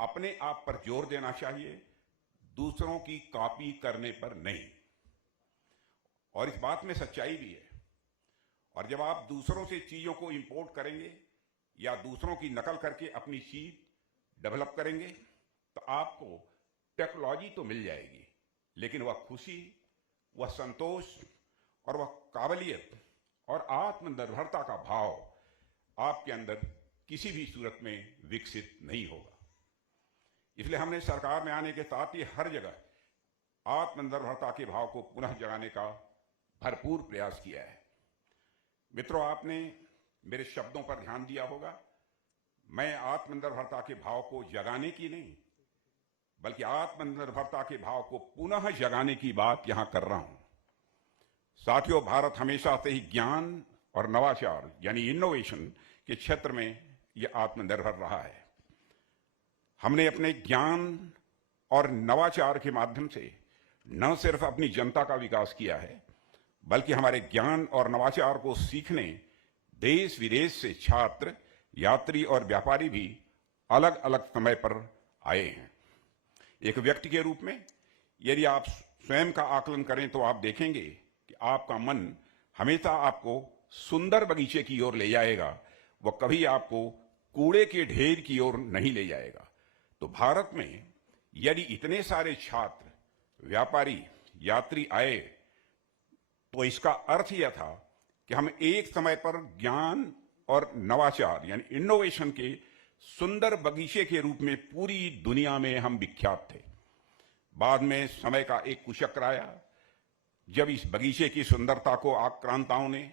अपने आप पर जोर देना चाहिए, दूसरों की कॉपी करने पर नहीं। और इस बात में सच्चाई भी है। और जब आप दूसरों से चीजों को इंपोर्ट करेंगे या दूसरों की नकल करके अपनी चीज डेवलप करेंगे तो आपको टेक्नोलॉजी तो मिल जाएगी, लेकिन वह खुशी, वह संतोष और वह काबिलियत और आत्मनिर्भरता का भाव आपके अंदर किसी भी सूरत में विकसित नहीं होगा। इसलिए हमने सरकार में आने के साथ ही हर जगह आत्मनिर्भरता के भाव को पुनः जगाने का भरपूर प्रयास किया है। मित्रों, आपने मेरे शब्दों पर ध्यान दिया होगा। मैं आत्मनिर्भरता के भाव को जगाने की नहीं, बल्कि आत्मनिर्भरता के भाव को पुनः जगाने की बात यहां कर रहा हूं। साथियों, भारत हमेशा से ही ज्ञान और नवाचार यानी इनोवेशन के क्षेत्र में यह आत्मनिर्भर रहा है। हमने अपने ज्ञान और नवाचार के माध्यम से न सिर्फ अपनी जनता का विकास किया है, बल्कि हमारे ज्ञान और नवाचार को सीखने देश विदेश से छात्र, यात्री और व्यापारी भी अलग अलग समय पर आए हैं। एक व्यक्ति के रूप में यदि आप स्वयं का आकलन करें तो आप देखेंगे कि आपका मन हमेशा आपको सुंदर बगीचे की ओर ले जाएगा, वह कभी आपको कूड़े के ढेर की ओर नहीं ले जाएगा। तो भारत में यदि इतने सारे छात्र, व्यापारी, यात्री आए तो इसका अर्थ यह था कि हम एक समय पर ज्ञान और नवाचार यानी इनोवेशन के सुंदर बगीचे के रूप में पूरी दुनिया में हम विख्यात थे। बाद में समय का एक कुचक्र आया जब इस बगीचे की सुंदरता को आक्रांताओं ने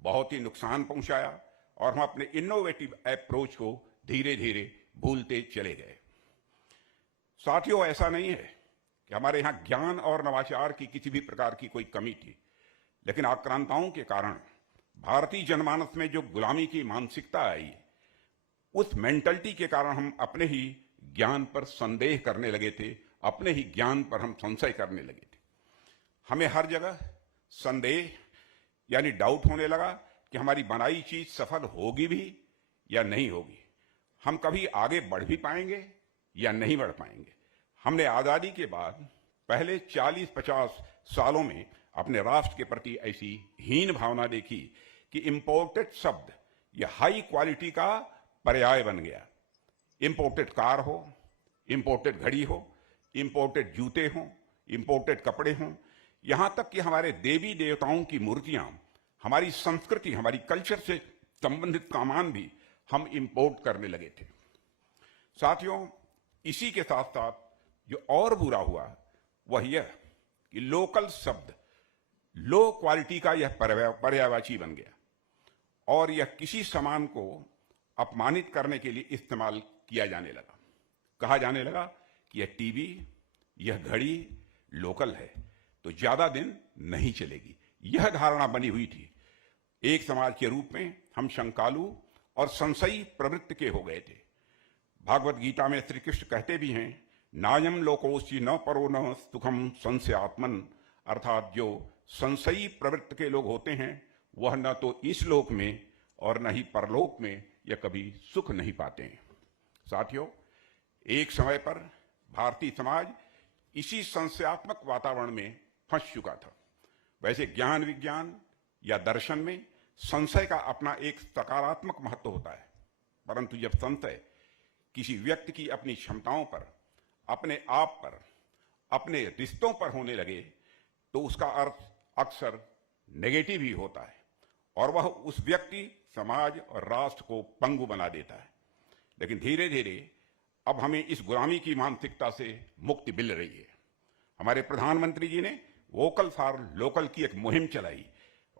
बहुत ही नुकसान पहुंचाया और हम अपने इनोवेटिव अप्रोच को धीरे धीरे भूलते चले गए। साथियों, ऐसा नहीं है कि हमारे यहां ज्ञान और नवाचार की किसी भी प्रकार की कोई कमी थी, लेकिन आक्रांताओं के कारण भारतीय जनमानस में जो गुलामी की मानसिकता आई, उस मेंटलिटी के कारण हम अपने ही ज्ञान पर संदेह करने लगे थे, अपने ही ज्ञान पर हम संशय करने लगे थे। हमें हर जगह संदेह यानी डाउट होने लगा कि हमारी बनाई चीज सफल होगी भी या नहीं होगी, हम कभी आगे बढ़ भी पाएंगे या नहीं बढ़ पाएंगे। हमने आजादी के बाद पहले 40-50 सालों में अपने राष्ट्र के प्रति ऐसी हीन भावना देखी कि इंपोर्टेड शब्द या हाई क्वालिटी का पर्याय बन गया। इंपोर्टेड कार हो, इंपोर्टेड घड़ी हो, इंपोर्टेड जूते हों, इंपोर्टेड कपड़े हों, यहां तक कि हमारे देवी देवताओं की मूर्तियां, हमारी संस्कृति, हमारी कल्चर से संबंधित सामान भी हम इंपोर्ट करने लगे थे। साथियों, इसी के साथ साथ जो और बुरा हुआ वह यह कि लोकल शब्द लो क्वालिटी का यह पर्यायवाची बन गया और यह किसी सामान को अपमानित करने के लिए इस्तेमाल किया जाने लगा। कहा जाने लगा कि यह टीवी, यह घड़ी लोकल है तो ज्यादा दिन नहीं चलेगी। यह धारणा बनी हुई थी। एक समाज के रूप में हम शंकालु और संशयी प्रवृत्ति के हो गए थे। भागवत गीता में श्री कृष्ण कहते भी हैं, नायम लोकोस्ति न परो न सुखम संशयात्मन, अर्थात जो संशयी प्रवृत्ति के लोग होते हैं वह न तो इस लोक में और न ही परलोक में यह कभी सुख नहीं पाते हैं। साथियों, एक समय पर भारतीय समाज इसी संशयात्मक वातावरण में फंस चुका था। वैसे ज्ञान विज्ञान या दर्शन में संशय का अपना एक सकारात्मक महत्व होता है, परंतु जब संशय किसी व्यक्ति की अपनी क्षमताओं पर, अपने आप पर, अपने रिश्तों पर होने लगे तो उसका अर्थ अक्सर नेगेटिव ही होता है और वह उस व्यक्ति, समाज और राष्ट्र को पंगु बना देता है। लेकिन धीरे धीरे अब हमें इस गुलामी की मानसिकता से मुक्ति मिल रही है। हमारे प्रधानमंत्री जी ने वोकल फॉर लोकल की एक मुहिम चलाई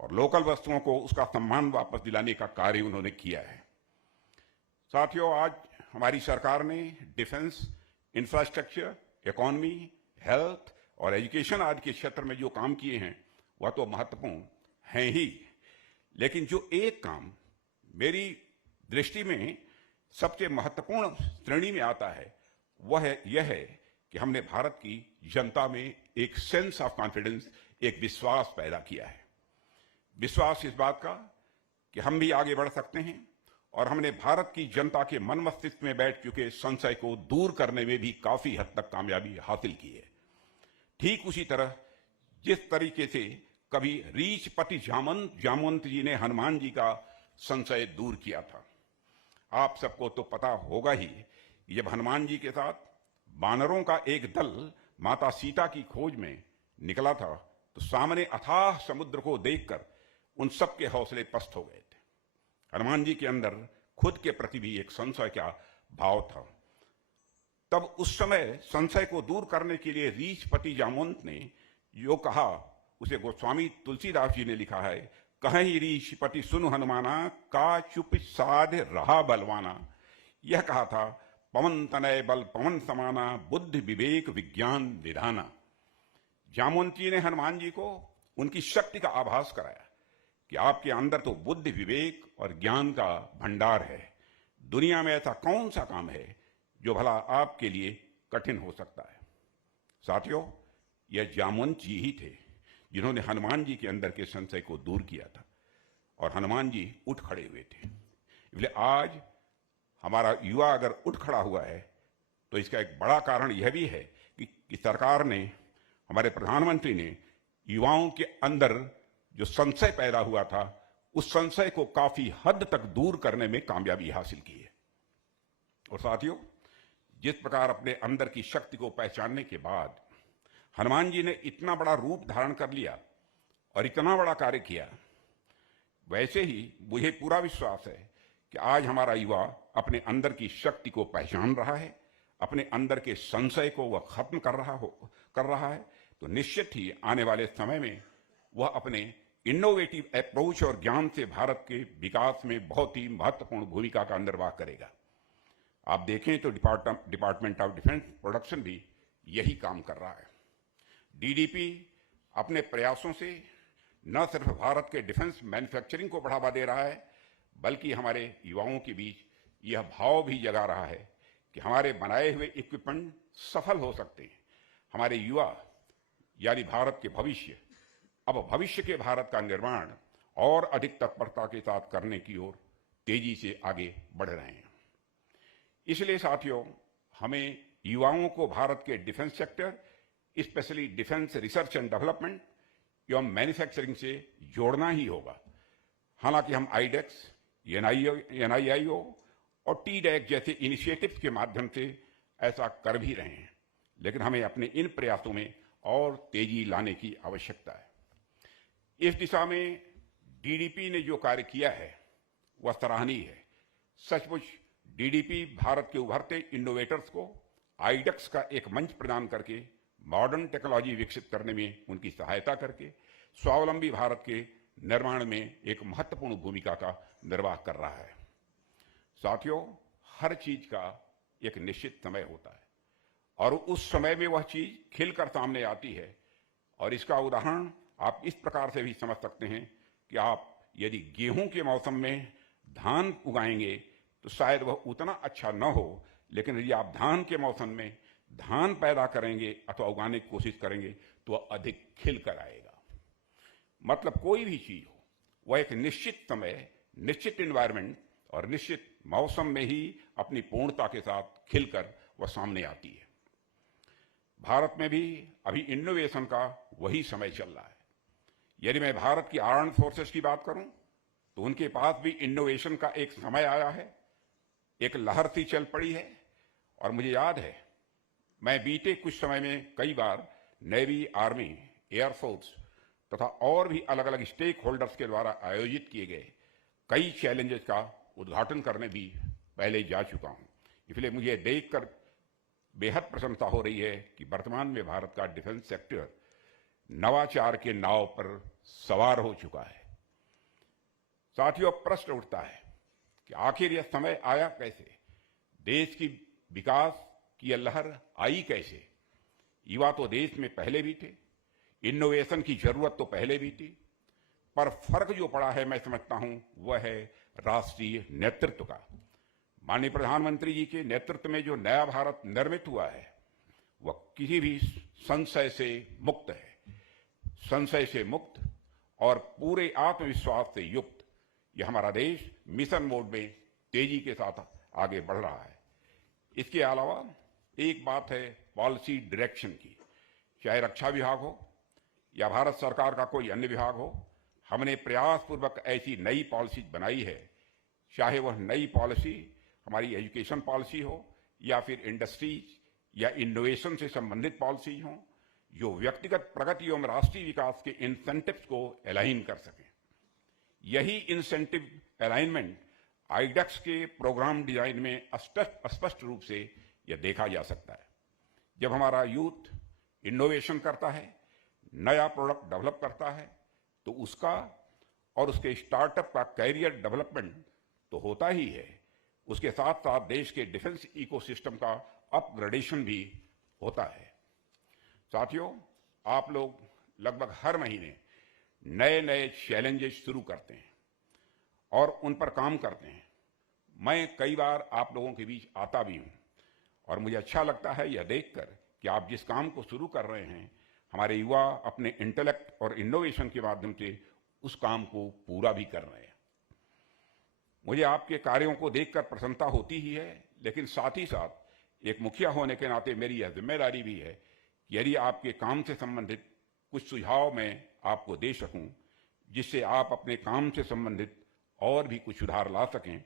और लोकल वस्तुओं को उसका सम्मान वापस दिलाने का कार्य उन्होंने किया है। साथियों, आज हमारी सरकार ने डिफेंस, इंफ्रास्ट्रक्चर, इकोनॉमी, हेल्थ और एजुकेशन आदि के क्षेत्र में जो काम किए हैं वह तो महत्वपूर्ण हैं ही, लेकिन जो एक काम मेरी दृष्टि में सबसे महत्वपूर्ण श्रेणी में आता है वह यह है कि हमने भारत की जनता में एक सेंस ऑफ कॉन्फिडेंस, एक विश्वास पैदा किया है। विश्वास इस बात का कि हम भी आगे बढ़ सकते हैं और हमने भारत की जनता के मन मस्तिष्क में बैठ चुके संशय को दूर करने में भी काफी हद तक कामयाबी हासिल की है। ठीक उसी तरह जिस तरीके से कभी रीछपति जामवंत जी ने हनुमान जी का संशय दूर किया था। आप सबको तो पता होगा ही, जब हनुमान जी के साथ बानरों का एक दल माता सीता की खोज में निकला था तो सामने अथाह समुद्र को देखकर उन सब के हौसले पस्त हो गए थे। हनुमान जी के अंदर खुद के प्रति भी एक संशय का भाव था। तब उस समय संशय को दूर करने के लिए रीछपति जामवंत ने जो कहा उसे गोस्वामी तुलसीदास जी ने लिखा है, कहीं रीछपति सुन हनुमाना, का चुप साध रहा बलवाना। यह कहा था, पवन तनय बल पवन समाना, बुद्धि विवेक विज्ञान निधाना। जामवंत जी ने हनुमान जी को उनकी शक्ति का आभास कराया कि आपके अंदर तो बुद्धि विवेक और ज्ञान का भंडार है। दुनिया में ऐसा कौन सा काम है जो भला आपके लिए कठिन हो सकता है। साथियों, यह जामवंत जी ही थे जिन्होंने हनुमान जी के अंदर के संशय को दूर किया था और हनुमान जी उठ खड़े हुए थे। इसलिए आज हमारा युवा अगर उठ खड़ा हुआ है तो इसका एक बड़ा कारण यह भी है कि सरकार ने, हमारे प्रधानमंत्री ने युवाओं के अंदर जो संशय पैदा हुआ था उस संशय को काफी हद तक दूर करने में कामयाबी हासिल की है। और साथियों, जिस प्रकार अपने अंदर की शक्ति को पहचानने के बाद हनुमान जी ने इतना बड़ा रूप धारण कर लिया और इतना बड़ा कार्य किया, वैसे ही मुझे पूरा विश्वास है कि आज हमारा युवा अपने अंदर की शक्ति को पहचान रहा है, अपने अंदर के संशय को वह खत्म कर रहा है, तो निश्चित ही आने वाले समय में वह अपने इनोवेटिव अप्रोच और ज्ञान से भारत के विकास में बहुत ही महत्वपूर्ण भूमिका का निर्वाह करेगा। आप देखें तो डिपार्टमेंट ऑफ डिफेंस प्रोडक्शन भी यही काम कर रहा है। डीडीपी अपने प्रयासों से न सिर्फ भारत के डिफेंस मैन्युफैक्चरिंग को बढ़ावा दे रहा है, बल्कि हमारे युवाओं के बीच यह भाव भी जगा रहा है कि हमारे बनाए हुए इक्विपमेंट सफल हो सकते हैं। हमारे युवा यानी भारत के भविष्य अब भविष्य के भारत का निर्माण और अधिक तत्परता के साथ करने की ओर तेजी से आगे बढ़ रहे हैं। इसलिए साथियों, हमें युवाओं को भारत के defence sector, specially defence research and development एवं मैन्युफैक्चरिंग से जोड़ना ही होगा। हालांकि हम आईडेक्स, NIIO और TDEC जैसे इनिशिएटिव्स के माध्यम से ऐसा कर भी रहे हैं, लेकिन हमें अपने इन प्रयासों में और तेजी लाने की आवश्यकता है। इस दिशा में डीडीपी ने जो कार्य किया है वह सराहनीय है। सचमुच डीडीपी भारत के उभरते इनोवेटर्स को आईडेक्स का एक मंच प्रदान करके मॉडर्न टेक्नोलॉजी विकसित करने में उनकी सहायता करके स्वावलंबी भारत के निर्माण में एक महत्वपूर्ण भूमिका का निर्वाह कर रहा है। साथियों, हर चीज का एक निश्चित समय होता है और उस समय में वह चीज खिलकर सामने आती है, और इसका उदाहरण आप इस प्रकार से भी समझ सकते हैं कि आप यदि गेहूं के मौसम में धान उगाएंगे तो शायद वह उतना अच्छा न हो, लेकिन यदि आप धान के मौसम में धान पैदा करेंगे अथवा उगाने की कोशिश करेंगे तो वह अधिक खिल कर आएगा। मतलब कोई भी चीज हो, वह एक निश्चित समय, निश्चित एनवायरनमेंट और निश्चित मौसम में ही अपनी पूर्णता के साथ खिलकर वह सामने आती है। भारत में भी अभी इनोवेशन का वही समय चल रहा है। यदि मैं भारत की आर्म्ड फोर्सेस की बात करूं तो उनके पास भी इनोवेशन का एक समय आया है, एक लहर सी चल पड़ी है। और मुझे याद है, मैं बीते कुछ समय में कई बार नेवी, आर्मी, एयरफोर्स तथा और भी अलग अलग स्टेक होल्डर्स के द्वारा आयोजित किए गए कई चैलेंजेस का उद्घाटन करने भी पहले जा चुका हूं। इसलिए मुझे देखकर बेहद प्रसन्नता हो रही है कि वर्तमान में भारत का डिफेंस सेक्टर नवाचार के नाव पर सवार हो चुका है। साथियों, प्रश्न उठता है कि आखिर यह समय आया कैसे, देश की विकास की यह लहर आई कैसे। युवा तो देश में पहले भी थे, इनोवेशन की जरूरत तो पहले भी थी, पर फर्क जो पड़ा है मैं समझता हूं वह है राष्ट्रीय नेतृत्व का। माननीय प्रधानमंत्री जी के नेतृत्व में जो नया भारत निर्मित हुआ है वह किसी भी संशय से मुक्त है। संशय से मुक्त और पूरे आत्मविश्वास से युक्त यह हमारा देश मिशन मोड में तेजी के साथ आगे बढ़ रहा है। इसके अलावा एक बात है पॉलिसी डायरेक्शन की, चाहे रक्षा विभाग हो या भारत सरकार का कोई अन्य विभाग हो, हमने प्रयासपूर्वक ऐसी नई पॉलिसी बनाई है, चाहे वह नई पॉलिसी हमारी एजुकेशन पॉलिसी हो या फिर इंडस्ट्रीज या इनोवेशन से संबंधित पॉलिसी हो, जो व्यक्तिगत प्रगति एवं राष्ट्रीय विकास के इंसेंटिव्स को अलाइन कर सके। यही इंसेंटिव अलाइनमेंट आईडेक्स के प्रोग्राम डिजाइन में स्पष्ट रूप से यह देखा जा सकता है। जब हमारा यूथ इनोवेशन करता है, नया प्रोडक्ट डेवलप करता है, तो उसका और उसके स्टार्टअप का कैरियर डेवलपमेंट तो होता ही है, उसके साथ साथ देश के डिफेंस इकोसिस्टम का अपग्रेडेशन भी होता है। साथियों, आप लोग लगभग हर महीने नए नए चैलेंजेस शुरू करते हैं और उन पर काम करते हैं। मैं कई बार आप लोगों के बीच आता भी हूं और मुझे अच्छा लगता है यह देखकर कि आप जिस काम को शुरू कर रहे हैं, हमारे युवा अपने इंटेलेक्ट और इनोवेशन के माध्यम से उस काम को पूरा भी कर रहे हैं। मुझे आपके कार्यों को देखकर प्रसन्नता होती ही है, लेकिन साथ ही साथ एक मुखिया होने के नाते मेरी यह जिम्मेदारी भी है कि यदि आपके काम से संबंधित कुछ सुझाव मैं आपको दे सकूं, जिससे आप अपने काम से संबंधित और भी कुछ सुधार ला सकें,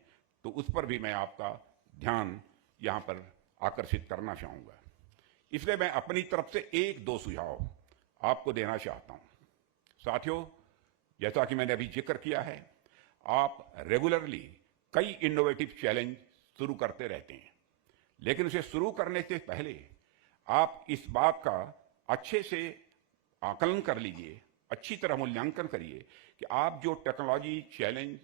तो उस पर भी मैं आपका ध्यान यहाँ पर आकर्षित करना चाहूंगा। इसलिए मैं अपनी तरफ से एक दो सुझाव आपको देना चाहता हूं। साथियों, जैसा कि मैंने अभी जिक्र किया है, आप रेगुलरली कई इनोवेटिव चैलेंज शुरू करते रहते हैं, लेकिन उसे शुरू करने से पहले आप इस बात का अच्छे से आकलन कर लीजिए, अच्छी तरह मूल्यांकन करिए कि आप जो टेक्नोलॉजी चैलेंज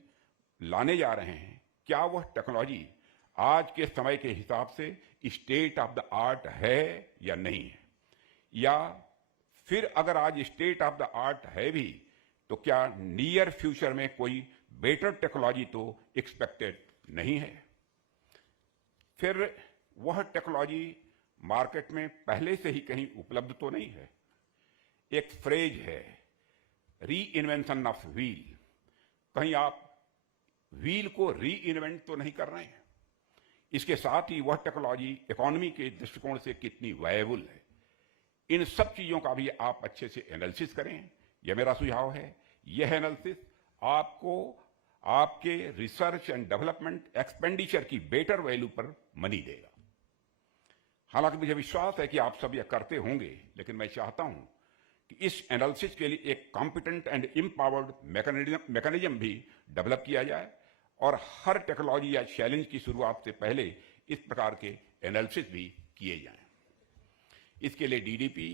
लाने जा रहे हैं, क्या वह टेक्नोलॉजी आज के समय के हिसाब से स्टेट ऑफ द आर्ट है या नहीं है, या फिर अगर आज स्टेट ऑफ द आर्ट है भी तो क्या नियर फ्यूचर में कोई बेटर टेक्नोलॉजी तो एक्सपेक्टेड नहीं है। फिर वह टेक्नोलॉजी मार्केट में पहले से ही कहीं उपलब्ध तो नहीं है। एक फ्रेज है, री इन्वेंशन ऑफ व्हील। कहीं आप व्हील को री इन्वेंट तो नहीं कर रहे हैं। इसके साथ ही वह टेक्नोलॉजी इकोनॉमी के दृष्टिकोण से कितनी वायबल है, इन सब चीजों का भी आप अच्छे से एनालिसिस करें। यह मेरा सुझाव है। यह एनालिसिस आपको आपके रिसर्च एंड डेवलपमेंट एक्सपेंडिचर की बेटर वैल्यू पर मनी देगा। हालांकि मुझे विश्वास है कि आप सब यह करते होंगे, लेकिन मैं चाहता हूं कि इस एनालिसिस के लिए एक कॉम्पिटेंट एंड एम्पावर्ड मैकेनिज्म भी डेवलप किया जाए और हर टेक्नोलॉजी या चैलेंज की शुरुआत से पहले इस प्रकार के एनालिसिस भी किए जाएं। इसके लिए डीडीपी,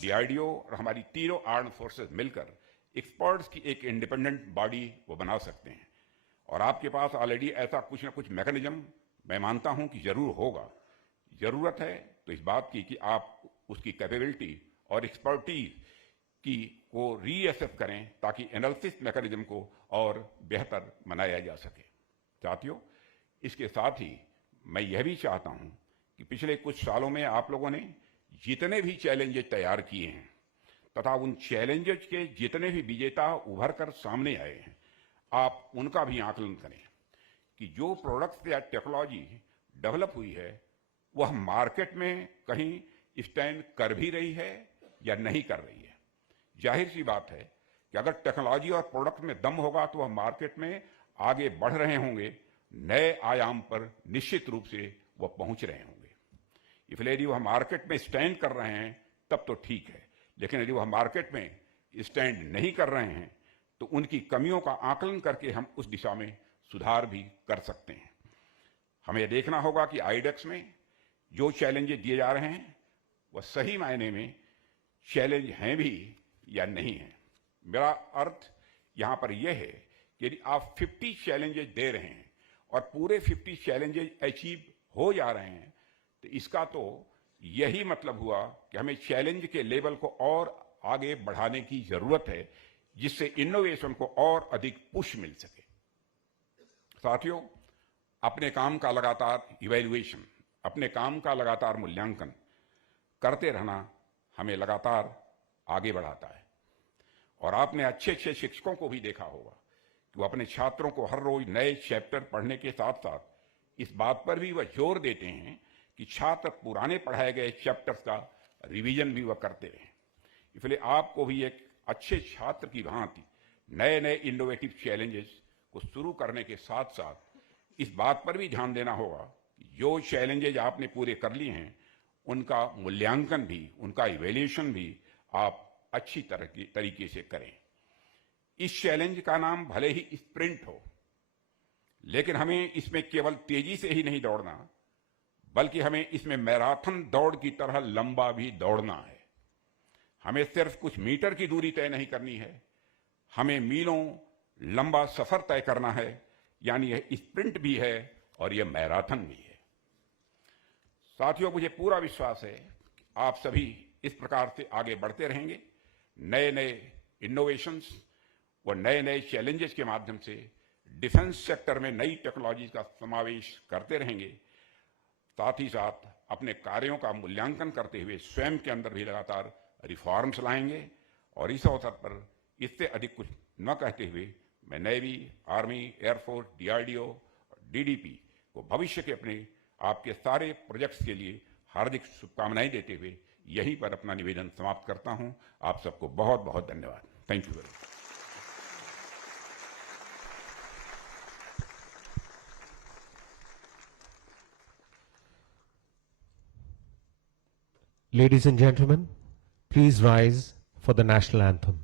डीआरडीओ और हमारी तीनों आर्म्ड फोर्सेस मिलकर एक्सपर्ट्स की एक इंडिपेंडेंट बॉडी वो बना सकते हैं। और आपके पास ऑलरेडी ऐसा कुछ ना कुछ मैकेनिज्म मैं मानता हूं कि जरूर होगा। जरूरत है तो इस बात की कि आप उसकी कैपेबिलिटी और एक्सपर्टीज की को रीअसेस करें ताकि एनालिसिस मैकेनिज्म को और बेहतर बनाया जा सके। साथियों, इसके साथ ही मैं यह भी चाहता हूं कि पिछले कुछ सालों में आप लोगों ने जितने भी चैलेंजेस तैयार किए हैं तथा उन चैलेंजेस के जितने भी विजेता उभर कर सामने आए हैं, आप उनका भी आकलन करें कि जो प्रोडक्ट्स या टेक्नोलॉजी डेवलप हुई है वह मार्केट में कहीं स्टैंड कर भी रही है या नहीं कर रही है। जाहिर सी बात है कि अगर टेक्नोलॉजी और प्रोडक्ट में दम होगा तो वह मार्केट में आगे बढ़ रहे होंगे, नए आयाम पर निश्चित रूप से वह पहुंच रहे होंगे। इसलिए यदि वह मार्केट में स्टैंड कर रहे हैं तब तो ठीक है, लेकिन यदि वह मार्केट में स्टैंड नहीं कर रहे हैं तो उनकी कमियों का आकलन करके हम उस दिशा में सुधार भी कर सकते हैं। हमें देखना होगा कि आईडेक्स में जो चैलेंजेस दिए जा रहे हैं वह सही मायने में चैलेंज हैं भी या नहीं है। मेरा अर्थ यहां पर यह है कि यदि आप 50 चैलेंजेस दे रहे हैं और पूरे 50 चैलेंजेस अचीव हो जा रहे हैं तो इसका तो यही मतलब हुआ कि हमें चैलेंज के लेवल को और आगे बढ़ाने की जरूरत है, जिससे इनोवेशन को और अधिक पुश मिल सके। साथियों, अपने काम का लगातार इवैल्यूएशन, अपने काम का लगातार मूल्यांकन करते रहना हमें लगातार आगे बढ़ाता है। और आपने अच्छे अच्छे शिक्षकों को भी देखा होगा कि वो अपने छात्रों को हर रोज नए चैप्टर पढ़ने के साथ साथ इस बात पर भी वह जोर देते हैं कि छात्र पुराने पढ़ाए गए चैप्टर्स का रिवीजन भी वह करते रहें। इसलिए आपको भी एक अच्छे छात्र की भांति नए नए इनोवेटिव चैलेंजेस को शुरू करने के साथ साथ इस बात पर भी ध्यान देना होगा कि जो चैलेंजेज आपने पूरे कर लिए हैं उनका मूल्यांकन भी, उनका इवैल्यूएशन भी आप अच्छी तरीके से करें। इस चैलेंज का नाम भले ही स्प्रिंट हो, लेकिन हमें इसमें केवल तेजी से ही नहीं दौड़ना, बल्कि हमें इसमें मैराथन दौड़ की तरह लंबा भी दौड़ना है। हमें सिर्फ कुछ मीटर की दूरी तय नहीं करनी है, हमें मीलों लंबा सफर तय करना है। यानी यह स्प्रिंट भी है और यह मैराथन भी है। साथियों, मुझे पूरा विश्वास है कि आप सभी इस प्रकार से आगे बढ़ते रहेंगे, नए नए इनोवेशंस व नए नए चैलेंजेस के माध्यम से डिफेंस सेक्टर में नई टेक्नोलॉजी का समावेश करते रहेंगे। साथ ही साथ अपने कार्यों का मूल्यांकन करते हुए स्वयं के अंदर भी लगातार रिफॉर्म्स लाएंगे। और इस अवसर पर इससे अधिक कुछ न कहते हुए मैं navy, army, air force, DRDO, DDP को भविष्य के अपने आपके सारे प्रोजेक्ट्स के लिए हार्दिक शुभकामनाएं देते हुए यहीं पर अपना निवेदन समाप्त करता हूं। आप सबको बहुत बहुत धन्यवाद। Thank you very much. Ladies and gentlemen, please rise for the national anthem.